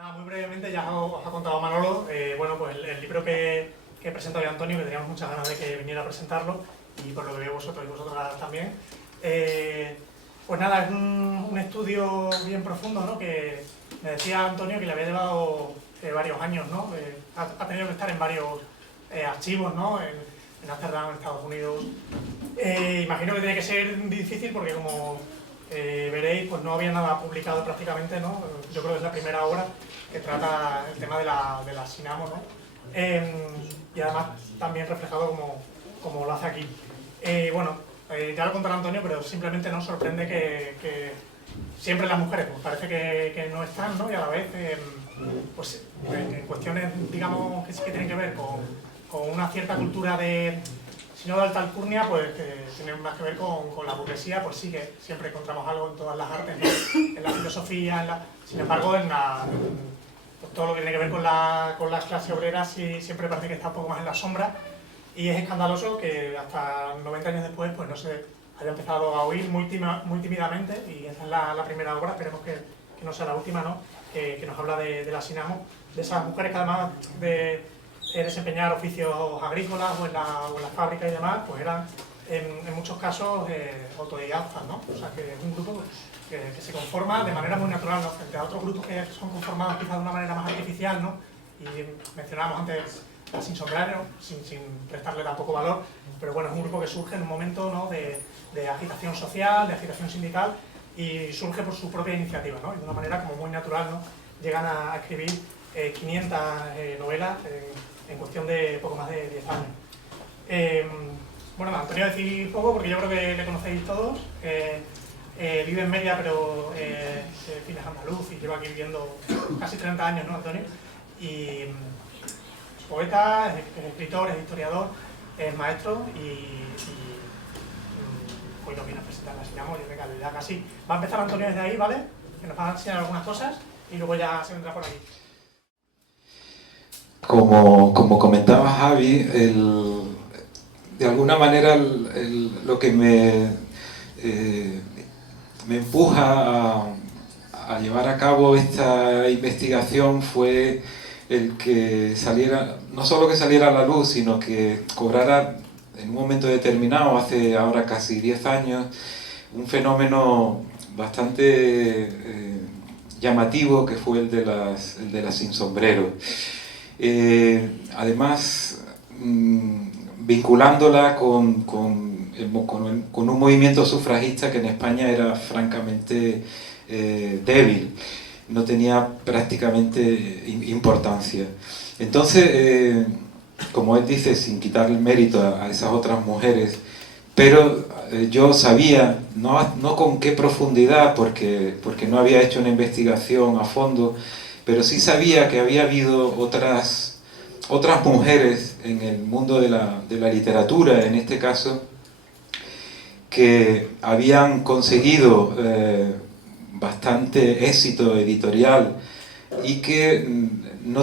Nada, muy brevemente, ya os ha contado Manolo, bueno, pues el libro que he presentado yo, Antonio, que teníamos muchas ganas de que viniera a presentarlo, y por lo que veo vosotros y vosotras también. Pues nada, es un estudio bien profundo, ¿no? Que me decía Antonio que le había llevado varios años, ¿no? Ha tenido que estar en varios archivos, ¿no? En Ámsterdam, en Estados Unidos. Imagino que tiene que ser difícil porque, como veréis, pues no había nada publicado prácticamente, ¿no? Yo creo que es la primera obra que trata el tema de la Sinamo, ¿no? Y además también reflejado como lo hace aquí. Bueno, ya lo contará Antonio, pero simplemente nos sorprende que siempre las mujeres pues parece que no están, ¿no? Y a la vez, pues en cuestiones, digamos, que sí que tienen que ver con una cierta cultura de, si no de alta alcurnia, pues que tienen más que ver con la burguesía, pues sí que siempre encontramos algo en todas las artes, ¿no? En la filosofía, sin embargo, pues todo lo que tiene que ver con las clases obreras sí, siempre parece que está un poco más en la sombra, y es escandaloso que hasta 90 años después pues no se haya empezado a oír muy tímidamente, y esta es la primera obra, esperemos que no sea la última, ¿no? Que nos habla de la Sinamo, de esas mujeres que además de desempeñar oficios agrícolas o en las fábricas y demás, pues eran en muchos casos autodidactas, ¿no? O sea, que es un grupo que se conforma de manera muy natural, ¿no? Frente a otros grupos que son conformados quizás de una manera más artificial, ¿no? Y mencionábamos antes la Sin Sombrero, sin prestarle tampoco valor, pero bueno, es un grupo que surge en un momento, ¿no? de agitación social, de agitación sindical, y surge por su propia iniciativa, ¿no? Y de una manera como muy natural, ¿no? Llegan a escribir 500 novelas en cuestión de poco más de 10 años. Bueno, Antonio, decir poco porque yo creo que le conocéis todos. Vive en Mérida, pero fin es andaluz y lleva aquí viviendo casi 30 años, ¿no, Antonio? Y es poeta, es escritor, es historiador, es maestro y hoy nos viene a presentar la Sinamo, yo creo que ya casi. Va a empezar Antonio desde ahí, ¿vale? Que nos va a enseñar algunas cosas y luego ya se vendrá por aquí. Como comentaba Javi, de alguna manera lo que me empuja a llevar a cabo esta investigación fue el que saliera, no solo que saliera a la luz, sino que cobrara en un momento determinado, hace ahora casi 10 años, un fenómeno bastante llamativo, que fue el de las sin sombrero. Además, vinculándola con un movimiento sufragista que en España era francamente débil, no tenía prácticamente importancia. Entonces, como él dice, sin quitar el mérito a esas otras mujeres, pero yo sabía, no con qué profundidad, porque no había hecho una investigación a fondo, pero sí sabía que había habido otras mujeres en el mundo de la literatura, en este caso, que habían conseguido bastante éxito editorial y que no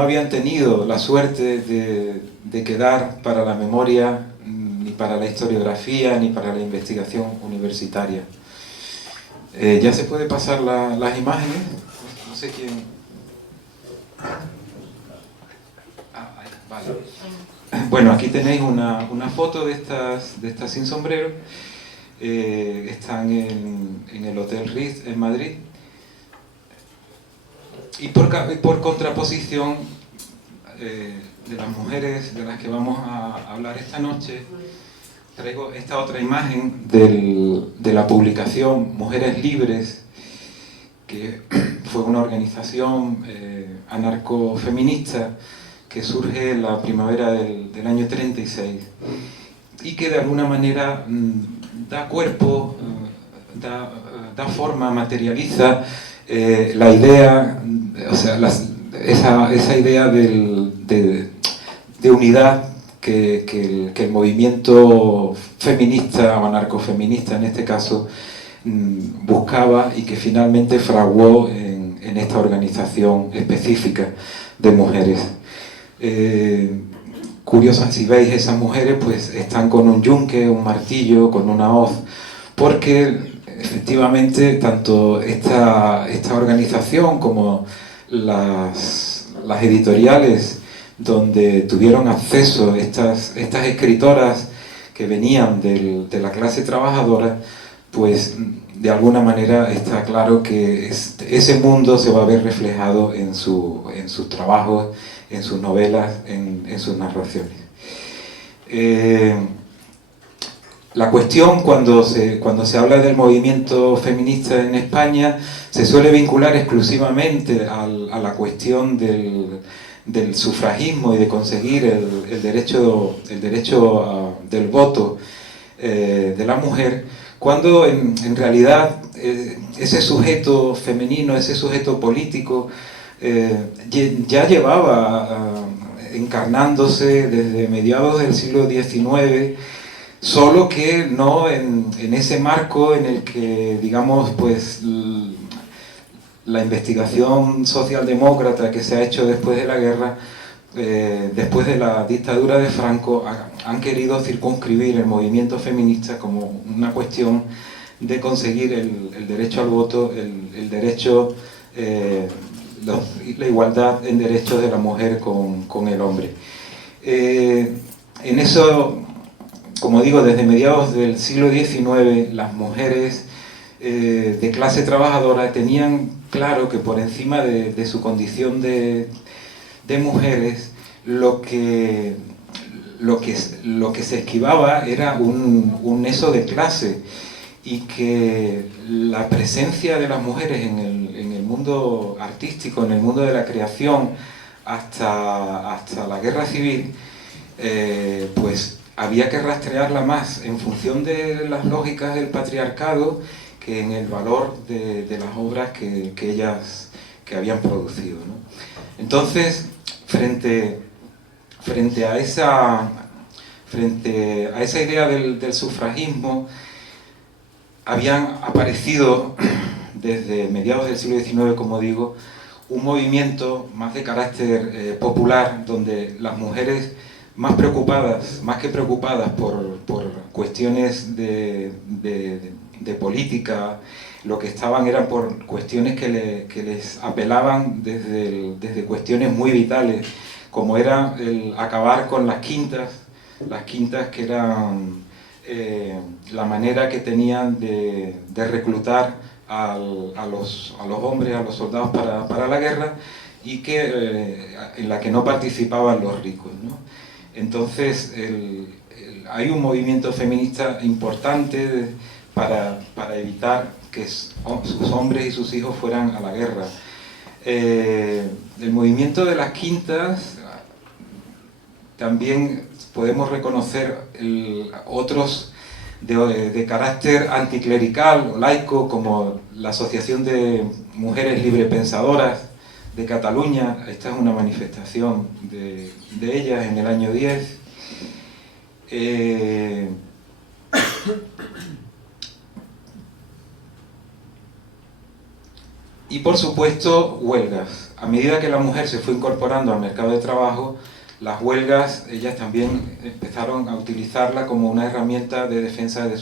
habían tenido la suerte de quedar para la memoria, ni para la historiografía, ni para la investigación universitaria. ¿Ya se puede pasar las imágenes? No sé quién... ahí, vale. Bueno, aquí tenéis una foto de estas sin sombrero. Están en el Hotel Ritz en Madrid. Y por contraposición, de las mujeres de las que vamos a hablar esta noche, traigo esta otra imagen de la publicación Mujeres Libres, que fue una organización anarcofeminista que surge en la primavera del año 36 y que de alguna manera da cuerpo, da forma, materializa la idea, o sea, esa idea de unidad que el movimiento feminista o anarcofeminista en este caso buscaba, y que finalmente fraguó en esta organización específica de mujeres. Curiosas, si veis, esas mujeres pues están con un yunque, un martillo, con una hoz, porque efectivamente, tanto esta organización como las editoriales donde tuvieron acceso estas escritoras que venían de la clase trabajadora, pues de alguna manera está claro que ese mundo se va a ver reflejado en sus trabajos, en sus novelas, en sus narraciones. La cuestión, cuando se habla del movimiento feminista en España, se suele vincular exclusivamente a la cuestión del sufragismo y de conseguir el derecho del voto de la mujer, cuando en realidad ese sujeto femenino, ese sujeto político, ya llevaba encarnándose desde mediados del siglo XIX, solo que no en ese marco en el que, digamos, pues la investigación socialdemócrata que se ha hecho después de la guerra, después de la dictadura de Franco, han querido circunscribir el movimiento feminista como una cuestión de conseguir el derecho al voto, el derecho, la igualdad en derechos de la mujer con el hombre. En eso, como digo, desde mediados del siglo XIX, las mujeres de clase trabajadora tenían claro que por encima de su condición de mujeres, lo que se esquivaba era un nexo de clase, y que la presencia de las mujeres en el mundo artístico, en el mundo de la creación, hasta la guerra civil, pues había que rastrearla más en función de las lógicas del patriarcado que en el valor de las obras que ellas habían producido, ¿no? Entonces, frente a esa idea del sufragismo, habían aparecido desde mediados del siglo XIX, como digo, un movimiento más de carácter popular, donde las mujeres más que preocupadas por cuestiones de política, lo que estaban eran por cuestiones que les apelaban desde cuestiones muy vitales, como era el acabar con las quintas que eran la manera que tenían de reclutar a los hombres, a los soldados para la guerra, y en la que no participaban los ricos, ¿no? Entonces hay un movimiento feminista importante para evitar que sus hombres y sus hijos fueran a la guerra. El movimiento de las quintas también podemos reconocer otros de carácter anticlerical o laico, como la Asociación de Mujeres Librepensadoras de Cataluña. Esta es una manifestación de ellas en el año 10. Y por supuesto, huelgas. A medida que la mujer se fue incorporando al mercado de trabajo, las huelgas, ellas también empezaron a utilizarla como una herramienta de defensa de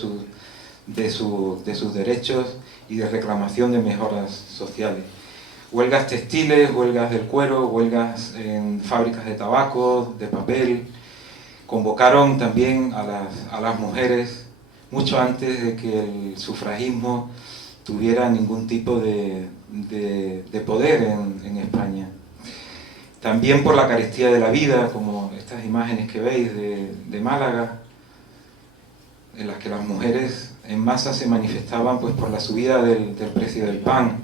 sus derechos y de reclamación de mejoras sociales. Huelgas textiles, huelgas del cuero, huelgas en fábricas de tabaco, de papel. Convocaron también a las mujeres mucho antes de que el sufragismo tuviera ningún tipo de poder en España. También por la carestía de la vida, como estas imágenes que veis de Málaga, en las que las mujeres en masa se manifestaban pues por la subida del precio del pan.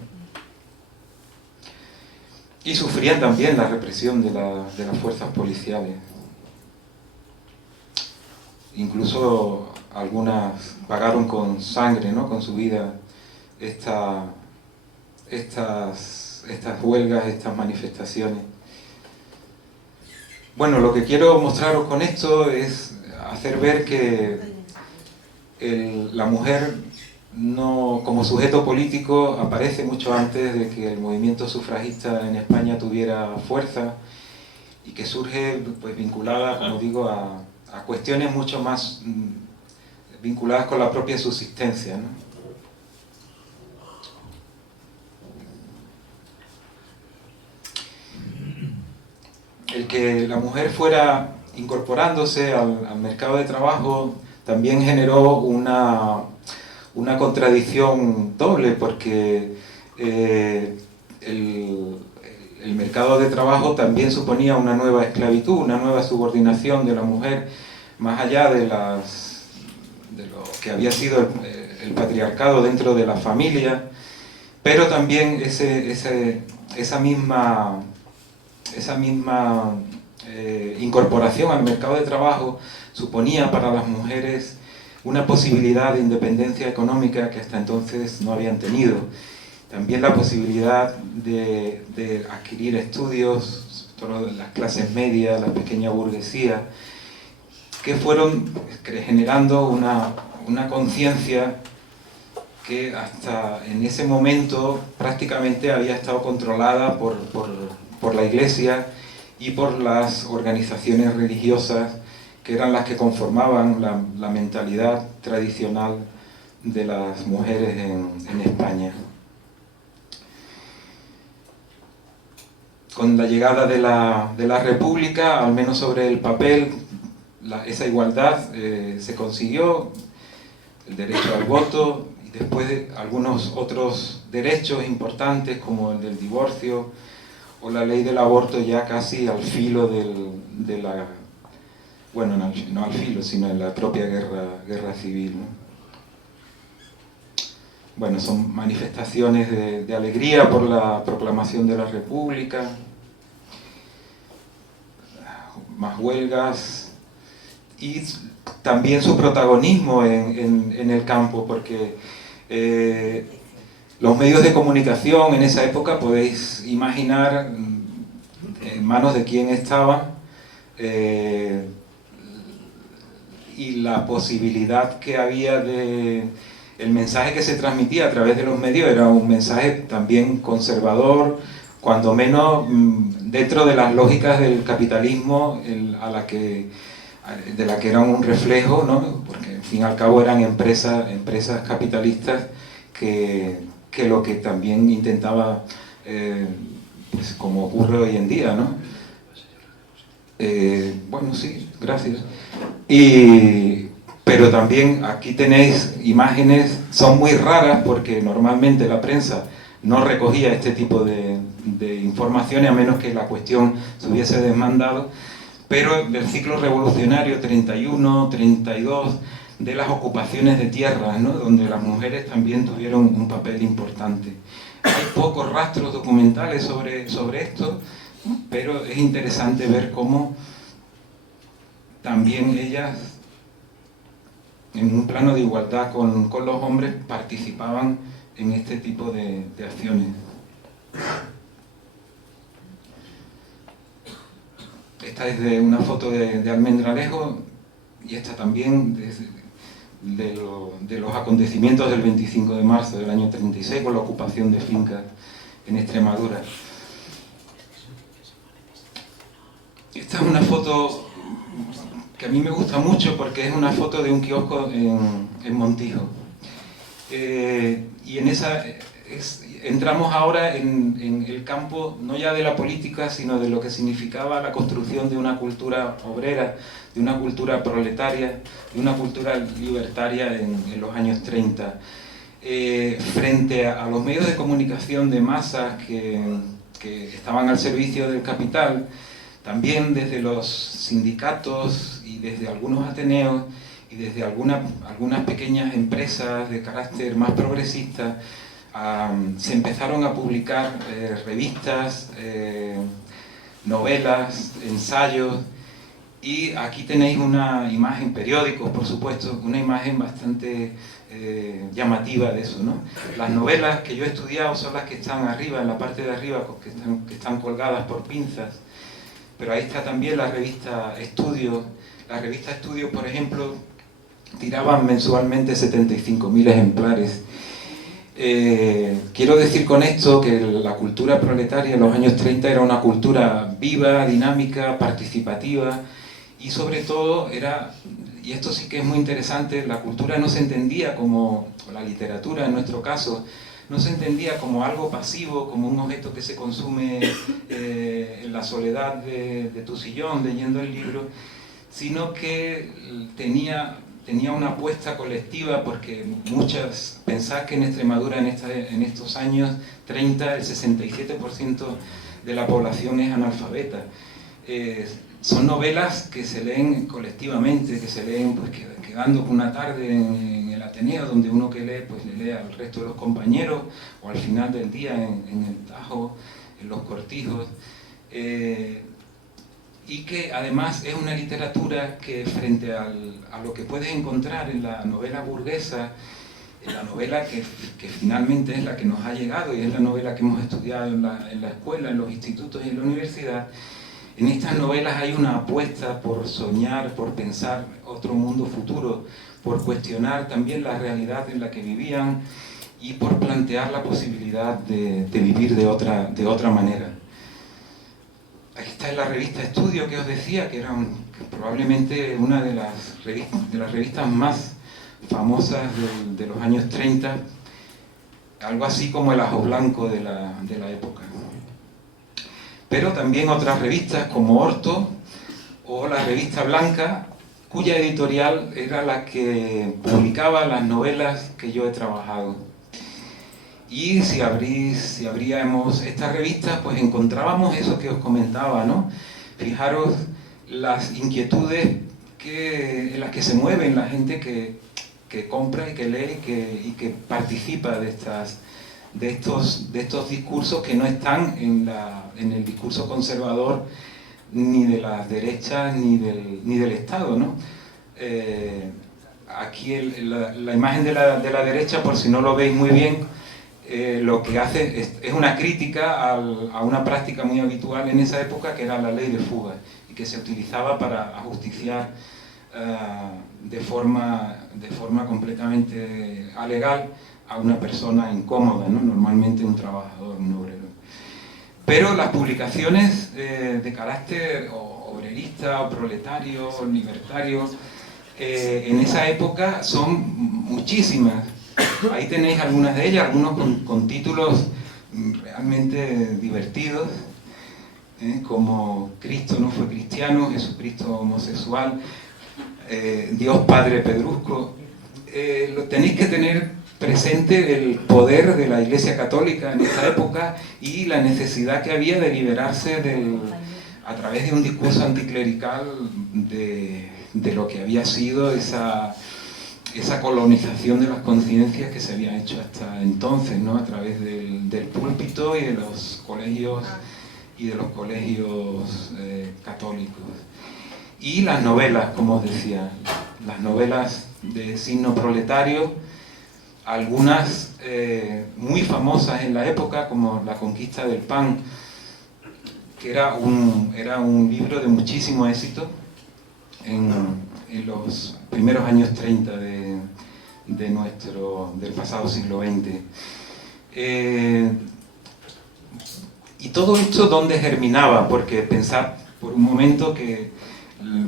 Y sufrían también la represión de las fuerzas policiales. Incluso algunas pagaron con sangre, ¿no?, con su vida, estas huelgas, estas manifestaciones. Bueno, lo que quiero mostraros con esto es hacer ver que la mujer como sujeto político aparece mucho antes de que el movimiento sufragista en España tuviera fuerza, y que surge pues vinculada, como digo, a cuestiones mucho más vinculadas con la propia subsistencia, ¿no? el que la mujer fuera incorporándose al mercado de trabajo también generó una contradicción doble, porque el mercado de trabajo también suponía una nueva esclavitud, una nueva subordinación de la mujer, más allá de lo que había sido el patriarcado dentro de la familia, pero también esa misma incorporación al mercado de trabajo suponía para las mujeres una posibilidad de independencia económica que hasta entonces no habían tenido. También la posibilidad de adquirir estudios, sobre todo las clases medias, la pequeña burguesía, que fueron generando una conciencia que hasta en ese momento prácticamente había estado controlada por la Iglesia y por las organizaciones religiosas, que eran las que conformaban la mentalidad tradicional de las mujeres en España. Con la llegada de la República, al menos sobre el papel, esa igualdad se consiguió, el derecho al voto, y después de algunos otros derechos importantes como el del divorcio o la ley del aborto, ya casi al filo de la... Bueno, no al filo, sino en la propia guerra civil, ¿no? Bueno, son manifestaciones de alegría por la proclamación de la República, más huelgas, y también su protagonismo en el campo, porque los medios de comunicación en esa época, podéis imaginar en manos de quién estaban, y la posibilidad que había el mensaje que se transmitía a través de los medios era un mensaje también conservador, cuando menos dentro de las lógicas del capitalismo de la que eran un reflejo, ¿no? Porque al fin y al cabo eran empresas capitalistas que lo que también intentaba, pues como ocurre hoy en día, ¿no? Bueno, sí, gracias. Pero también aquí tenéis imágenes, son muy raras porque normalmente la prensa no recogía este tipo de informaciones a menos que la cuestión se hubiese demandado, pero del ciclo revolucionario 31, 32, de las ocupaciones de tierras, ¿no? Donde las mujeres también tuvieron un papel importante. Hay pocos rastros documentales sobre esto, pero es interesante ver cómo también ellas, en un plano de igualdad con los hombres, participaban en este tipo de acciones. Esta es de una foto de Almendralejo, y esta también de los acontecimientos del 25 de marzo del año 36, con la ocupación de fincas en Extremadura. Esta es una foto que a mí me gusta mucho porque es una foto de un kiosco en Montijo. Y en esa entramos ahora en el campo no ya de la política, sino de lo que significaba la construcción de una cultura obrera, de una cultura proletaria, de una cultura libertaria en los años 30. Frente a los medios de comunicación de masas que estaban al servicio del capital, también desde los sindicatos y desde algunos ateneos y desde algunas pequeñas empresas de carácter más progresista, se empezaron a publicar revistas, novelas, ensayos, y aquí tenéis una imagen, periódicos por supuesto, una imagen bastante llamativa de eso, ¿no? Las novelas que yo he estudiado son las que están arriba, en la parte de arriba, que están colgadas por pinzas, pero ahí está también la revista Estudio. La revista Estudio, por ejemplo, tiraban mensualmente 75.000 ejemplares. Quiero decir con esto que la cultura proletaria en los años 30 era una cultura viva, dinámica, participativa, y sobre todo y esto sí que es muy interesante, la cultura no se entendía como, o la literatura en nuestro caso, no se entendía como algo pasivo, como un objeto que se consume en la soledad de tu sillón leyendo el libro, sino que tenía una apuesta colectiva, porque pensad que en Extremadura en estos años 30 el 67% de la población es analfabeta. Son novelas que se leen colectivamente, que se leen pues, quedando por una tarde en el Ateneo, donde uno que lee, pues le lee al resto de los compañeros, o al final del día en el Tajo, en los cortijos. Y que además es una literatura que frente a lo que puedes encontrar en la novela burguesa, en la novela que finalmente es la que nos ha llegado y es la novela que hemos estudiado en la escuela, en los institutos y en la universidad, en estas novelas hay una apuesta por soñar, por pensar otro mundo futuro, por cuestionar también la realidad en la que vivían y por plantear la posibilidad de vivir de otra manera. Aquí está la revista Estudio que os decía, que era probablemente una de las revistas más famosas de los años 30, algo así como el Ajo Blanco de la época. Pero también otras revistas como Orto o la revista Blanca, cuya editorial era la que publicaba las novelas que yo he trabajado. Y si abríamos estas revistas, pues encontrábamos eso que os comentaba, ¿no? Fijaros las inquietudes en las que se mueven la gente que compra y que lee y que participa de estos discursos que no están en el discurso conservador ni de las derechas ni del Estado, ¿no? Aquí la imagen de la derecha, por si no lo veis muy bien, lo que hace es una crítica a una práctica muy habitual en esa época, que era la ley de fuga, y que se utilizaba para ajusticiar de forma completamente alegal a una persona incómoda, ¿no? Normalmente un trabajador, un obrero. Pero las publicaciones de carácter obrerista, o proletario, o libertario, en esa época son muchísimas. Ahí tenéis algunas de ellas, algunos con títulos realmente divertidos, como Cristo no fue cristiano, Jesucristo homosexual, Dios Padre Pedrusco. Tenéis que tener presente el poder de la Iglesia Católica en esa época y la necesidad que había de liberarse a través de un discurso anticlerical de lo que había sido esa colonización de las conciencias que se había hecho hasta entonces, ¿no? A través del púlpito y de los colegios católicos. Y las novelas, como os decía, las novelas de signo proletario, algunas muy famosas en la época, como La conquista del pan, que era un libro de muchísimo éxito en los primeros años 30 del pasado siglo XX. Y todo esto, ¿dónde germinaba? Porque pensad por un momento que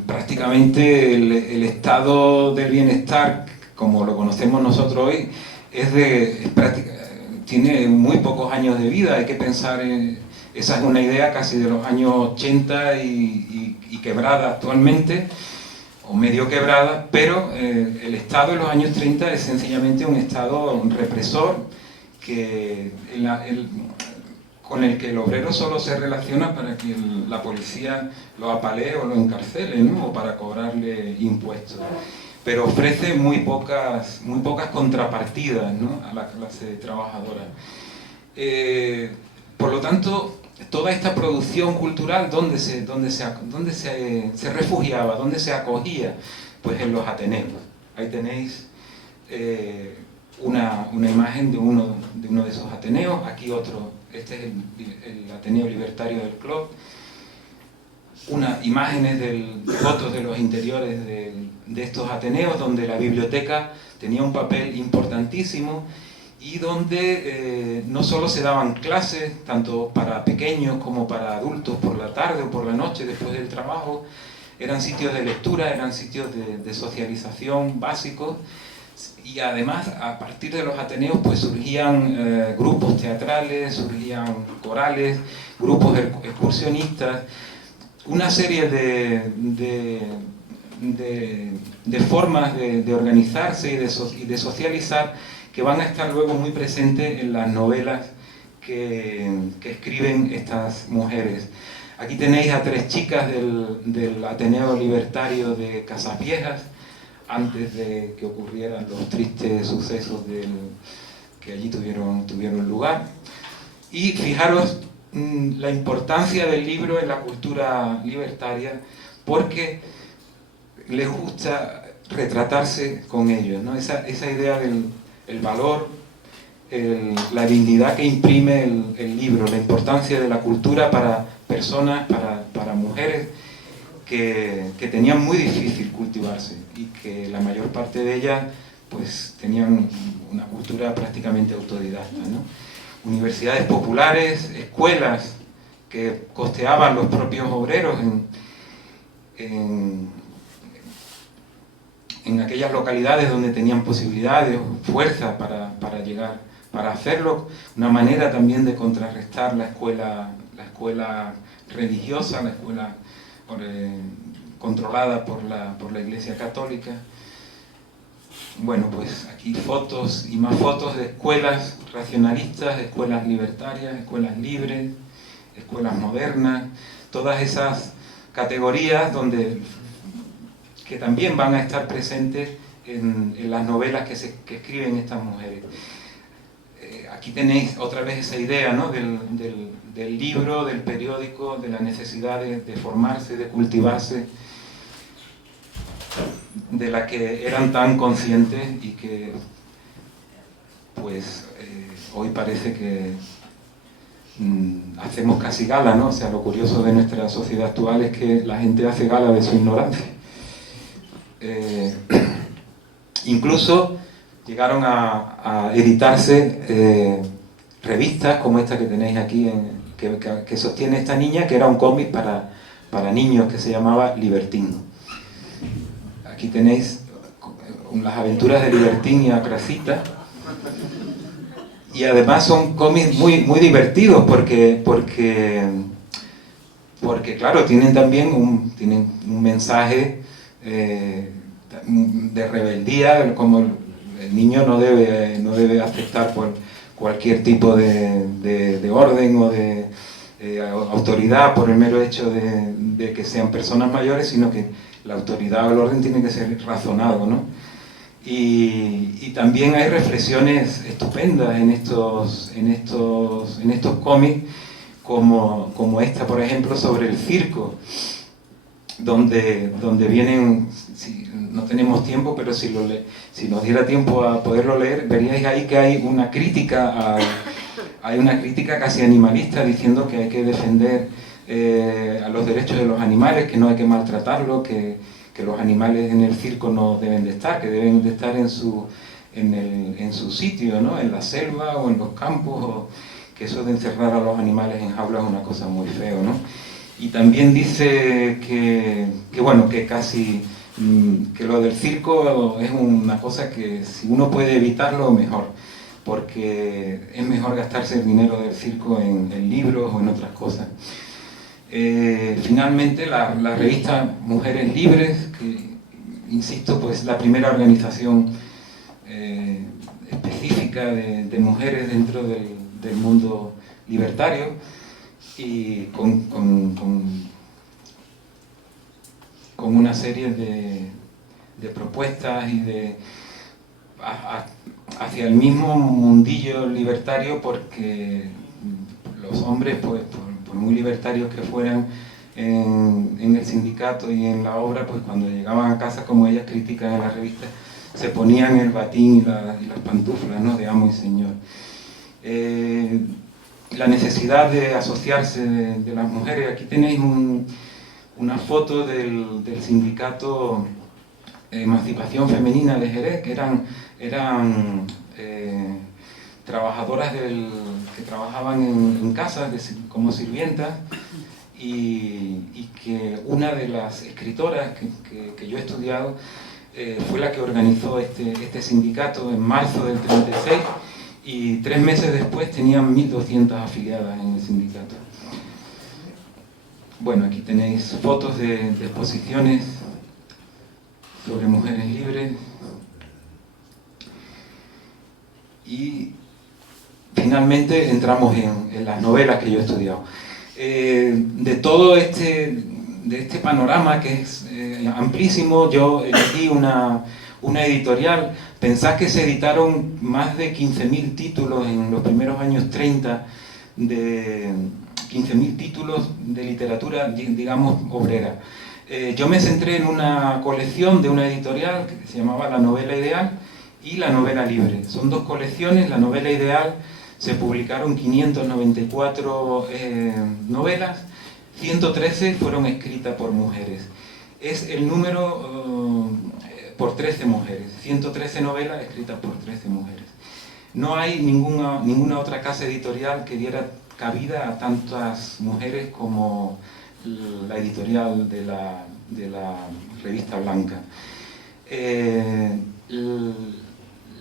prácticamente el estado del bienestar, como lo conocemos nosotros hoy, tiene muy pocos años de vida. Hay que pensar esa es una idea casi de los años 80 y quebrada actualmente, o medio quebrada, pero el Estado en los años 30 es sencillamente un Estado represor con el que el obrero solo se relaciona para que la policía lo apalee o lo encarcele, ¿no? O para cobrarle impuestos. Pero ofrece muy pocas contrapartidas, ¿no? A la clase trabajadora. Por lo tanto, toda esta producción cultural, ¿dónde se refugiaba? ¿Dónde se acogía? Pues en los ateneos. Ahí tenéis una imagen de uno de esos ateneos. Aquí otro, este es el Ateneo Libertario del Clot. Unas imágenes fotos de los interiores de estos ateneos, donde la biblioteca tenía un papel importantísimo y donde no solo se daban clases, tanto para pequeños como para adultos, por la tarde o por la noche después del trabajo, eran sitios de lectura, eran sitios de socialización básicos, y además a partir de los ateneos pues surgían grupos teatrales, surgían corales, grupos excursionistas, una serie de formas de organizarse y de socializar que van a estar luego muy presentes en las novelas que escriben estas mujeres. Aquí tenéis a 3 chicas del Ateneo Libertario de Casasviejas, antes de que ocurrieran los tristes sucesos que allí tuvieron lugar. Y fijaros la importancia del libro en la cultura libertaria, porque les gusta retratarse con ellos, ¿no? Esa idea del valor, la dignidad que imprime el libro, la importancia de la cultura para personas, para mujeres que tenían muy difícil cultivarse y que la mayor parte de ellas pues tenían una cultura prácticamente autodidacta, ¿no? Universidades populares, escuelas que costeaban los propios obreros en aquellas localidades donde tenían posibilidades o fuerza para llegar, para hacerlo, una manera también de contrarrestar la escuela religiosa, la escuela controlada por la Iglesia Católica. Bueno, pues aquí fotos y más fotos de escuelas racionalistas, escuelas libertarias, escuelas libres, escuelas modernas, todas esas categorías que también van a estar presentes en las novelas que escriben estas mujeres. Aquí tenéis otra vez esa idea, ¿no? del libro, del periódico, de la necesidad de formarse, de cultivarse, de la que eran tan conscientes y que pues hoy parece que hacemos casi gala, ¿no? O sea, lo curioso de nuestra sociedad actual es que la gente hace gala de su ignorancia. Incluso llegaron a editarse revistas como esta que tenéis aquí, que sostiene esta niña, que era un cómic para niños que se llamaba Libertín. Aquí tenéis las aventuras de Libertín y Acracita, y además son cómics muy divertidos porque claro, tienen también un mensaje de rebeldía, como el niño no debe aceptar cualquier tipo de orden o de autoridad por el mero hecho de que sean personas mayores, sino que la autoridad o el orden tiene que ser razonado, ¿no? Y también hay reflexiones estupendas en estos cómics, como esta, por ejemplo, sobre el circo, donde vienen, no tenemos tiempo, pero si nos diera tiempo a poderlo leer, veríais ahí que hay una crítica casi animalista, diciendo que hay que defender a los derechos de los animales, que no hay que maltratarlos, que los animales en el circo no deben de estar, que deben de estar en su sitio, ¿no? En la selva o en los campos, o que eso de encerrar a los animales en jaulas es una cosa muy feo, ¿no? Y también dice que lo del circo es una cosa que si uno puede evitarlo, mejor, porque es mejor gastarse el dinero del circo en libros o en otras cosas. Finalmente, la revista Mujeres Libres, que, insisto, pues la primera organización específica de mujeres dentro del mundo libertario, y con una serie de propuestas y hacia el mismo mundillo libertario, porque los hombres, pues por muy libertarios que fueran en el sindicato y en la obra, pues cuando llegaban a casa, como ellas critican en la revista, se ponían el batín y las pantuflas, ¿no? De amo y señor. La necesidad de asociarse de las mujeres. Aquí tenéis una foto del sindicato Emancipación Femenina de Jerez, que eran trabajadoras que trabajaban en casas como sirvientas, y que una de las escritoras que yo he estudiado fue la que organizó este sindicato en marzo del 36 y 3 meses después tenían 1.200 afiliadas en el sindicato. Bueno, aquí tenéis fotos de exposiciones sobre mujeres libres. Y finalmente entramos en las novelas que yo he estudiado. De todo este panorama que es amplísimo, yo elegí una editorial. Pensad que se editaron más de 15.000 títulos en los primeros años 30, de 15.000 títulos de literatura, digamos, obrera. Yo me centré en una colección de una editorial que se llamaba La Novela Ideal y La Novela Libre. Son 2 colecciones. La Novela Ideal se publicaron 594 novelas, 113 fueron escritas por mujeres. Es el número por 13 mujeres, 113 novelas escritas por 13 mujeres. No hay ninguna otra casa editorial que diera cabida a tantas mujeres como la editorial de la Revista Blanca.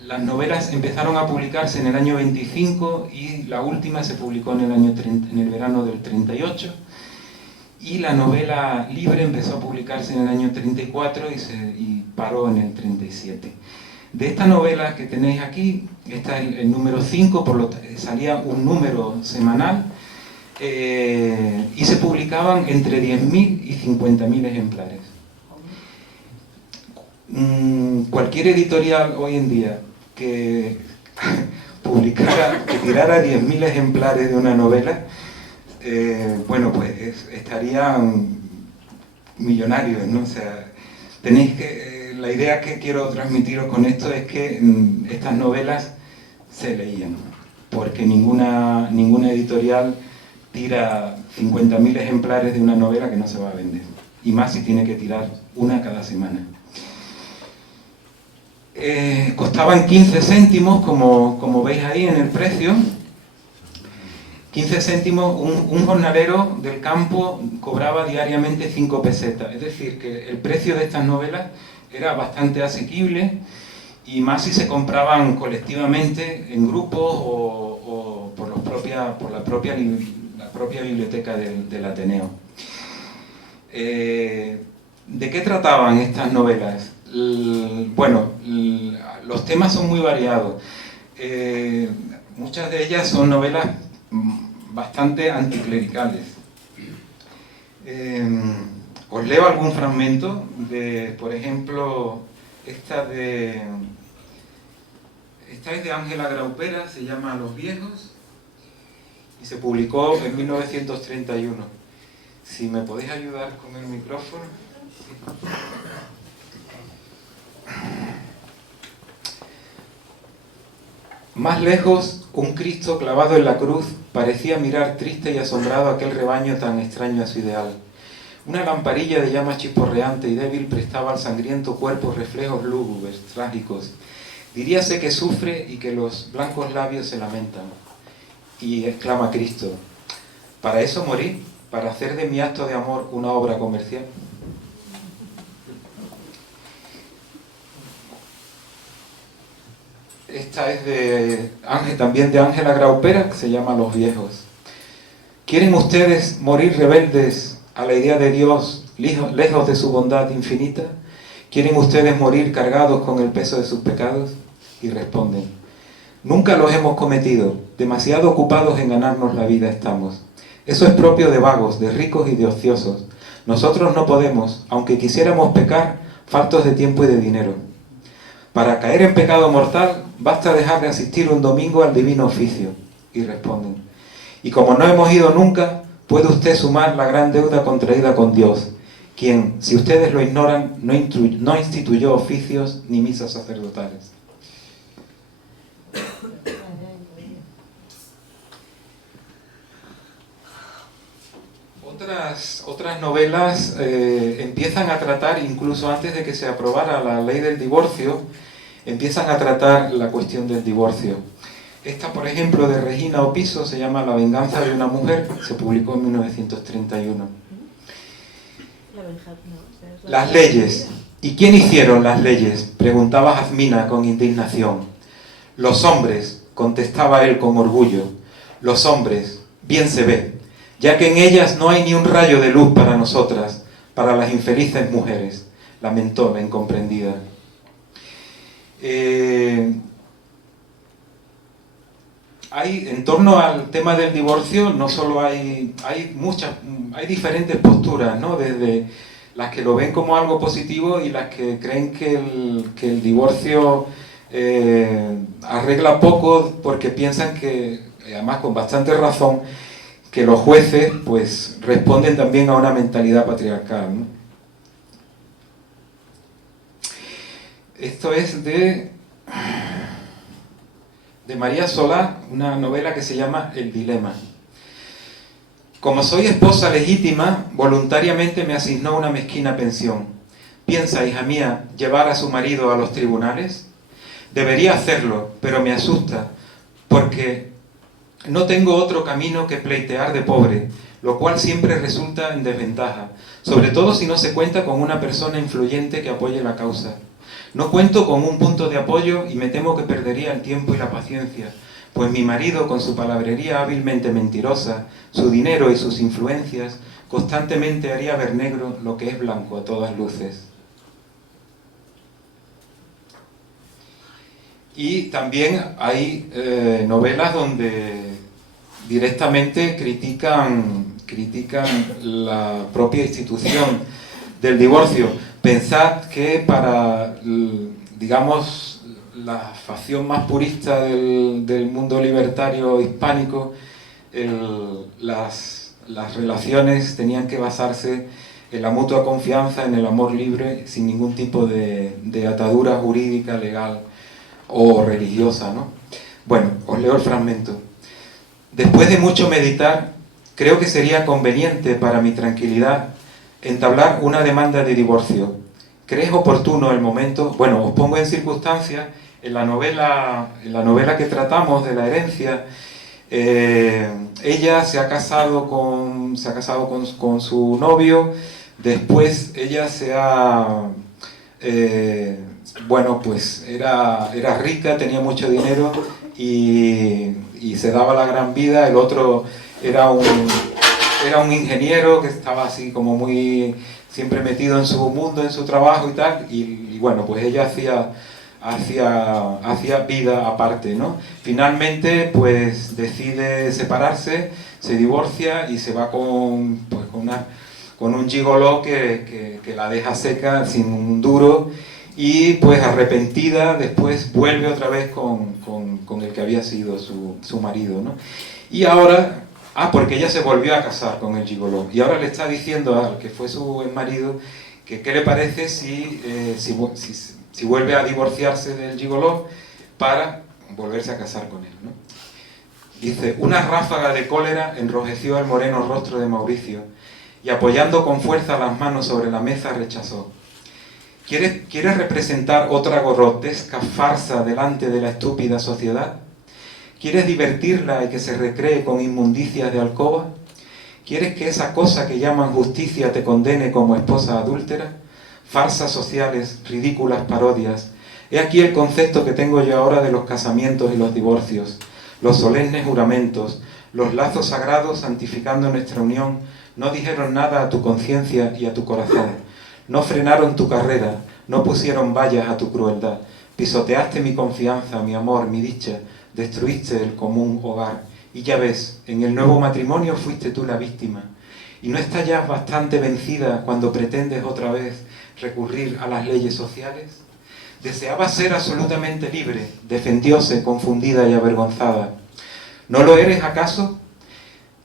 Las novelas empezaron a publicarse en el año 25 y la última se publicó en el verano del 38, y la novela libre empezó a publicarse en el año 34 y paró en el 37. De esta novela que tenéis aquí, está el número 5, salía un número semanal y se publicaban entre 10.000 y 50.000 ejemplares. Cualquier editorial hoy en día que tirara 10.000 ejemplares de una novela, bueno, pues estarían millonarios, ¿no? O sea, la idea que quiero transmitiros con esto es que estas novelas se leían, porque ninguna editorial tira 50.000 ejemplares de una novela que no se va a vender, y más si tiene que tirar una cada semana. Costaban 15 céntimos, como veis ahí en el precio. 15 céntimos, un jornalero del campo cobraba diariamente 5 pesetas. Es decir, que el precio de estas novelas era bastante asequible, y más si se compraban colectivamente en grupos o por la propia biblioteca del Ateneo. ¿De qué trataban estas novelas? Bueno, los temas son muy variados. Muchas de ellas son novelas bastante anticlericales. Os leo algún fragmento por ejemplo, esta es de Ángela Graupera, se llama Los viejos, y se publicó en 1931. Si me podéis ayudar con el micrófono. Más lejos, un Cristo clavado en la cruz parecía mirar triste y asombrado aquel rebaño tan extraño a su ideal. Una lamparilla de llama chisporreante y débil prestaba al sangriento cuerpo reflejos lúgubres, trágicos. Diríase que sufre y que los blancos labios se lamentan. Y exclama Cristo: ¿para eso morí? ¿Para hacer de mi acto de amor una obra comercial? Esta es también de Ángela Graupera, que se llama Los viejos. ¿Quieren ustedes morir rebeldes a la idea de Dios, lejos de su bondad infinita? ¿Quieren ustedes morir cargados con el peso de sus pecados? Y responden: nunca los hemos cometido, demasiado ocupados en ganarnos la vida estamos. Eso es propio de vagos, de ricos y de ociosos. Nosotros no podemos, aunque quisiéramos pecar, faltos de tiempo y de dinero. Para caer en pecado mortal, basta dejar de asistir un domingo al divino oficio. Y responden: y como no hemos ido nunca, puede usted sumar la gran deuda contraída con Dios, quien, si ustedes lo ignoran, no instituyó oficios ni misas sacerdotales. Otras novelas empiezan a tratar, incluso antes de que se aprobara la ley del divorcio, empiezan a tratar la cuestión del divorcio. Esta, por ejemplo, de Regina Opiso, se llama La venganza de una mujer, se publicó en 1931. Las leyes. ¿Y quién hicieron las leyes?, preguntaba Jazmina con indignación. Los hombres, contestaba él con orgullo. Los hombres, bien se ve, ya que en ellas no hay ni un rayo de luz para nosotras, para las infelices mujeres, lamentó la incomprendida. En torno al tema del divorcio, no solo hay diferentes posturas, ¿no? Desde las que lo ven como algo positivo y las que creen que el divorcio arregla poco, porque piensan que, además con bastante razón, que los jueces pues responden también a una mentalidad patriarcal, ¿no? Esto es de María Solá, una novela que se llama El dilema. Como soy esposa legítima, voluntariamente me asignó una mezquina pensión. ¿Piensa, hija mía, llevar a su marido a los tribunales? Debería hacerlo, pero me asusta, porque no tengo otro camino que pleitear de pobre, lo cual siempre resulta en desventaja, sobre todo si no se cuenta con una persona influyente que apoye la causa. No cuento con un punto de apoyo y me temo que perdería el tiempo y la paciencia, pues mi marido, con su palabrería hábilmente mentirosa, su dinero y sus influencias, constantemente haría ver negro lo que es blanco a todas luces. Y también hay novelas donde directamente critican la propia institución del divorcio. Pensad que para, digamos, la facción más purista del mundo libertario hispánico, las relaciones tenían que basarse en la mutua confianza, en el amor libre, sin ningún tipo de atadura jurídica, legal o religiosa, ¿no? Bueno, os leo el fragmento. Después de mucho meditar, creo que sería conveniente para mi tranquilidad entablar una demanda de divorcio. ¿Crees oportuno el momento? Bueno, os pongo en circunstancias. En la novela que tratamos de la herencia, ella se ha casado con su novio. Después ella pues era rica, tenía mucho dinero y se daba la gran vida. El otro era un ingeniero que estaba así como muy siempre metido en su mundo, en su trabajo y tal, y bueno, pues ella hacía vida aparte, ¿no? Finalmente pues decide separarse, se divorcia y se va con un gigoló que la deja seca sin un duro, y pues arrepentida después vuelve otra vez con el que había sido su marido, ¿no? Y ahora, porque ella se volvió a casar con el gigoló, y ahora le está diciendo al que fue su marido que qué le parece si vuelve a divorciarse del gigoló para volverse a casar con él, ¿no? Dice: una ráfaga de cólera enrojeció el moreno rostro de Mauricio, y apoyando con fuerza las manos sobre la mesa rechazó. ¿Quieres representar otra grotesca farsa delante de la estúpida sociedad? ¿Quieres divertirla y que se recree con inmundicias de alcoba? ¿Quieres que esa cosa que llaman justicia te condene como esposa adúltera? Farsas sociales, ridículas parodias. He aquí el concepto que tengo yo ahora de los casamientos y los divorcios, los solemnes juramentos, los lazos sagrados santificando nuestra unión. No dijeron nada a tu conciencia y a tu corazón. No frenaron tu carrera, no pusieron vallas a tu crueldad. Pisoteaste mi confianza, mi amor, mi dicha. Destruiste el común hogar. Y ya ves, en el nuevo matrimonio fuiste tú la víctima. ¿Y no estás ya bastante vencida cuando pretendes otra vez recurrir a las leyes sociales? Deseaba ser absolutamente libre, defendióse confundida y avergonzada. ¿No lo eres acaso?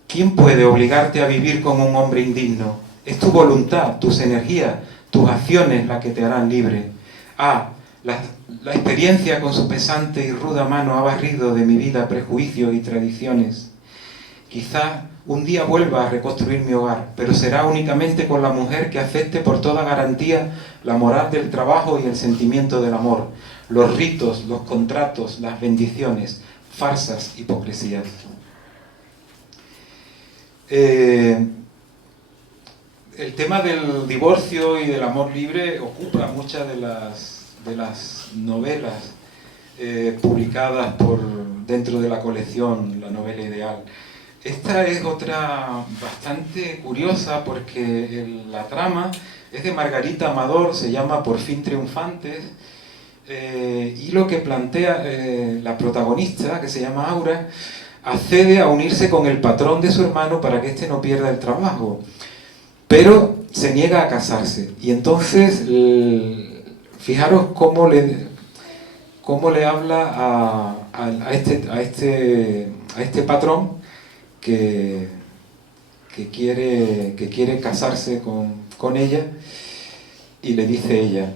¿Quién puede obligarte a vivir como un hombre indigno? Es tu voluntad, tus energías, tus acciones las que te harán libre. La experiencia con su pesante y ruda mano ha barrido de mi vida prejuicios y tradiciones. Quizá un día vuelva a reconstruir mi hogar, pero será únicamente con la mujer que acepte por toda garantía la moral del trabajo y el sentimiento del amor, los ritos, los contratos, las bendiciones. farsas, hipocresías. El tema del divorcio y del amor libre ocupa muchas de las novelas publicadas dentro de la colección La novela ideal. Esta es otra bastante curiosa porque la trama es de Margarita Amador, se llama Por fin triunfantes, y lo que plantea la protagonista, que se llama Aura, accede a unirse con el patrón de su hermano para que éste no pierda el trabajo, pero se niega a casarse. Y entonces, fijaros cómo le habla a este patrón que quiere casarse con ella, y le dice ella: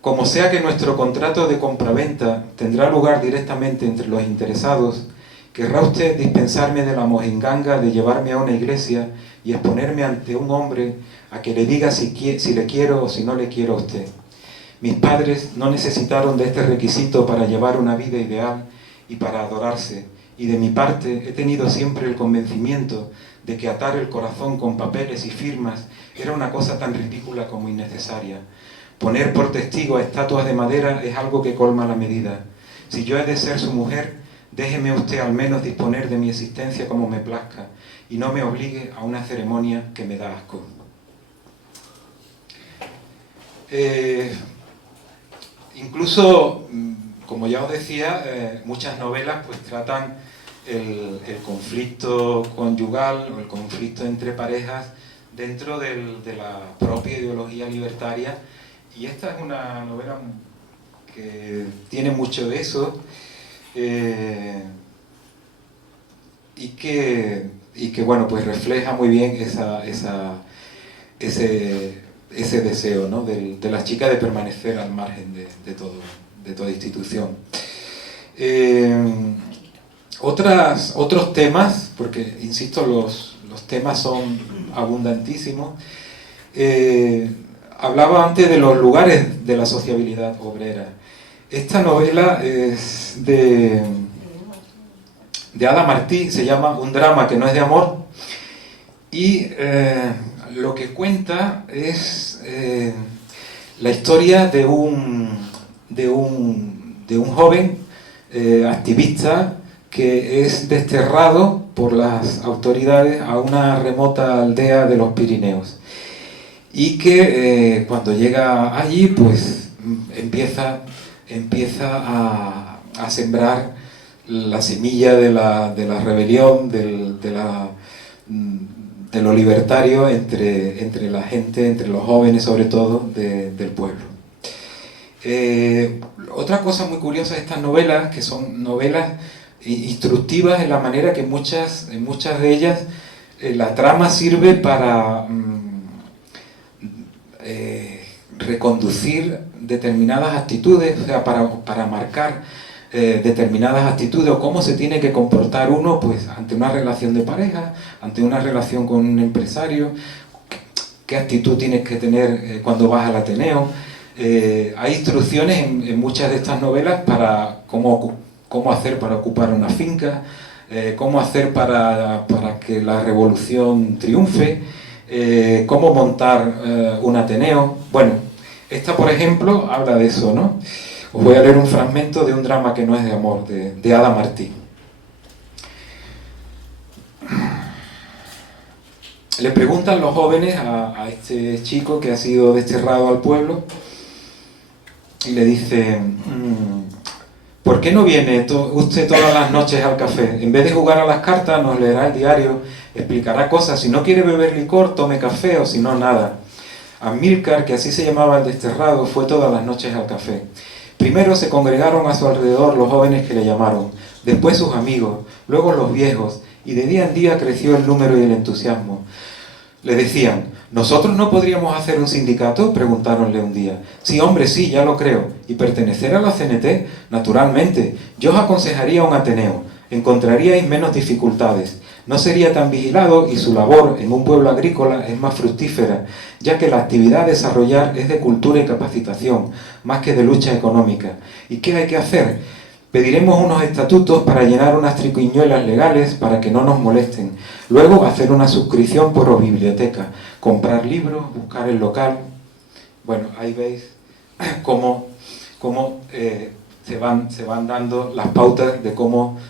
como sea que nuestro contrato de compraventa tendrá lugar directamente entre los interesados, querrá usted dispensarme de la mojinganga de llevarme a una iglesia y exponerme ante un hombre a que le diga si le quiero o si no le quiero a usted. Mis padres no necesitaron de este requisito para llevar una vida ideal y para adorarse, y de mi parte he tenido siempre el convencimiento de que atar el corazón con papeles y firmas era una cosa tan ridícula como innecesaria. Poner por testigo a estatuas de madera es algo que colma la medida. Si yo he de ser su mujer, déjeme usted al menos disponer de mi existencia como me plazca, y no me obligue a una ceremonia que me da asco. Incluso, como ya os decía, muchas novelas pues tratan el conflicto conyugal o el conflicto entre parejas dentro de la propia ideología libertaria, y esta es una novela que tiene mucho de eso, y que bueno, pues refleja muy bien ese deseo, ¿no?, de las chicas de permanecer al margen de toda institución. Otros temas, porque insisto, los temas son abundantísimos. Hablaba antes de los lugares de la sociabilidad obrera. Esta novela es de Ada Martí, se llama Un drama que no es de amor, y lo que cuenta es la historia de un joven activista que es desterrado por las autoridades a una remota aldea de los Pirineos, y que cuando llega allí pues empieza a sembrar la semilla de la rebelión, de lo libertario entre la gente, entre los jóvenes sobre todo del pueblo. Otra cosa muy curiosa de estas novelas, que son novelas instructivas en la manera que en muchas de ellas la trama sirve para reconducir determinadas actitudes, o sea, para marcar determinadas actitudes, o cómo se tiene que comportar uno pues ante una relación de pareja, ante una relación con un empresario, qué actitud tienes que tener cuando vas al Ateneo. Hay instrucciones en muchas de estas novelas para cómo hacer para ocupar una finca, cómo hacer para que la revolución triunfe, cómo montar un Ateneo. Bueno, esta, por ejemplo, habla de eso, ¿no? Os voy a leer un fragmento de Un drama que no es de amor, de Ada Martí. Le preguntan los jóvenes a este chico que ha sido desterrado al pueblo, y le dicen: ¿por qué no viene usted todas las noches al café? En vez de jugar a las cartas, nos leerá el diario, explicará cosas. Si no quiere beber licor, tome café, o si no, nada. Amílcar, que así se llamaba el desterrado, fue todas las noches al café. Primero se congregaron a su alrededor los jóvenes que le llamaron, después sus amigos, luego los viejos, y de día en día creció el número y el entusiasmo. Le decían: ¿nosotros no podríamos hacer un sindicato?, preguntáronle un día. Sí, hombre, sí, ya lo creo. ¿Y pertenecer a la CNT? Naturalmente. Yo os aconsejaría un Ateneo. Encontraríais menos dificultades. No sería tan vigilado y su labor en un pueblo agrícola es más fructífera, ya que la actividad a desarrollar es de cultura y capacitación, más que de lucha económica. ¿Y qué hay que hacer? Pediremos unos estatutos para llenar unas triquiñuelas legales para que no nos molesten. Luego hacer una suscripción por biblioteca, comprar libros, buscar el local. Bueno, ahí veis cómo se van dando las pautas de cómo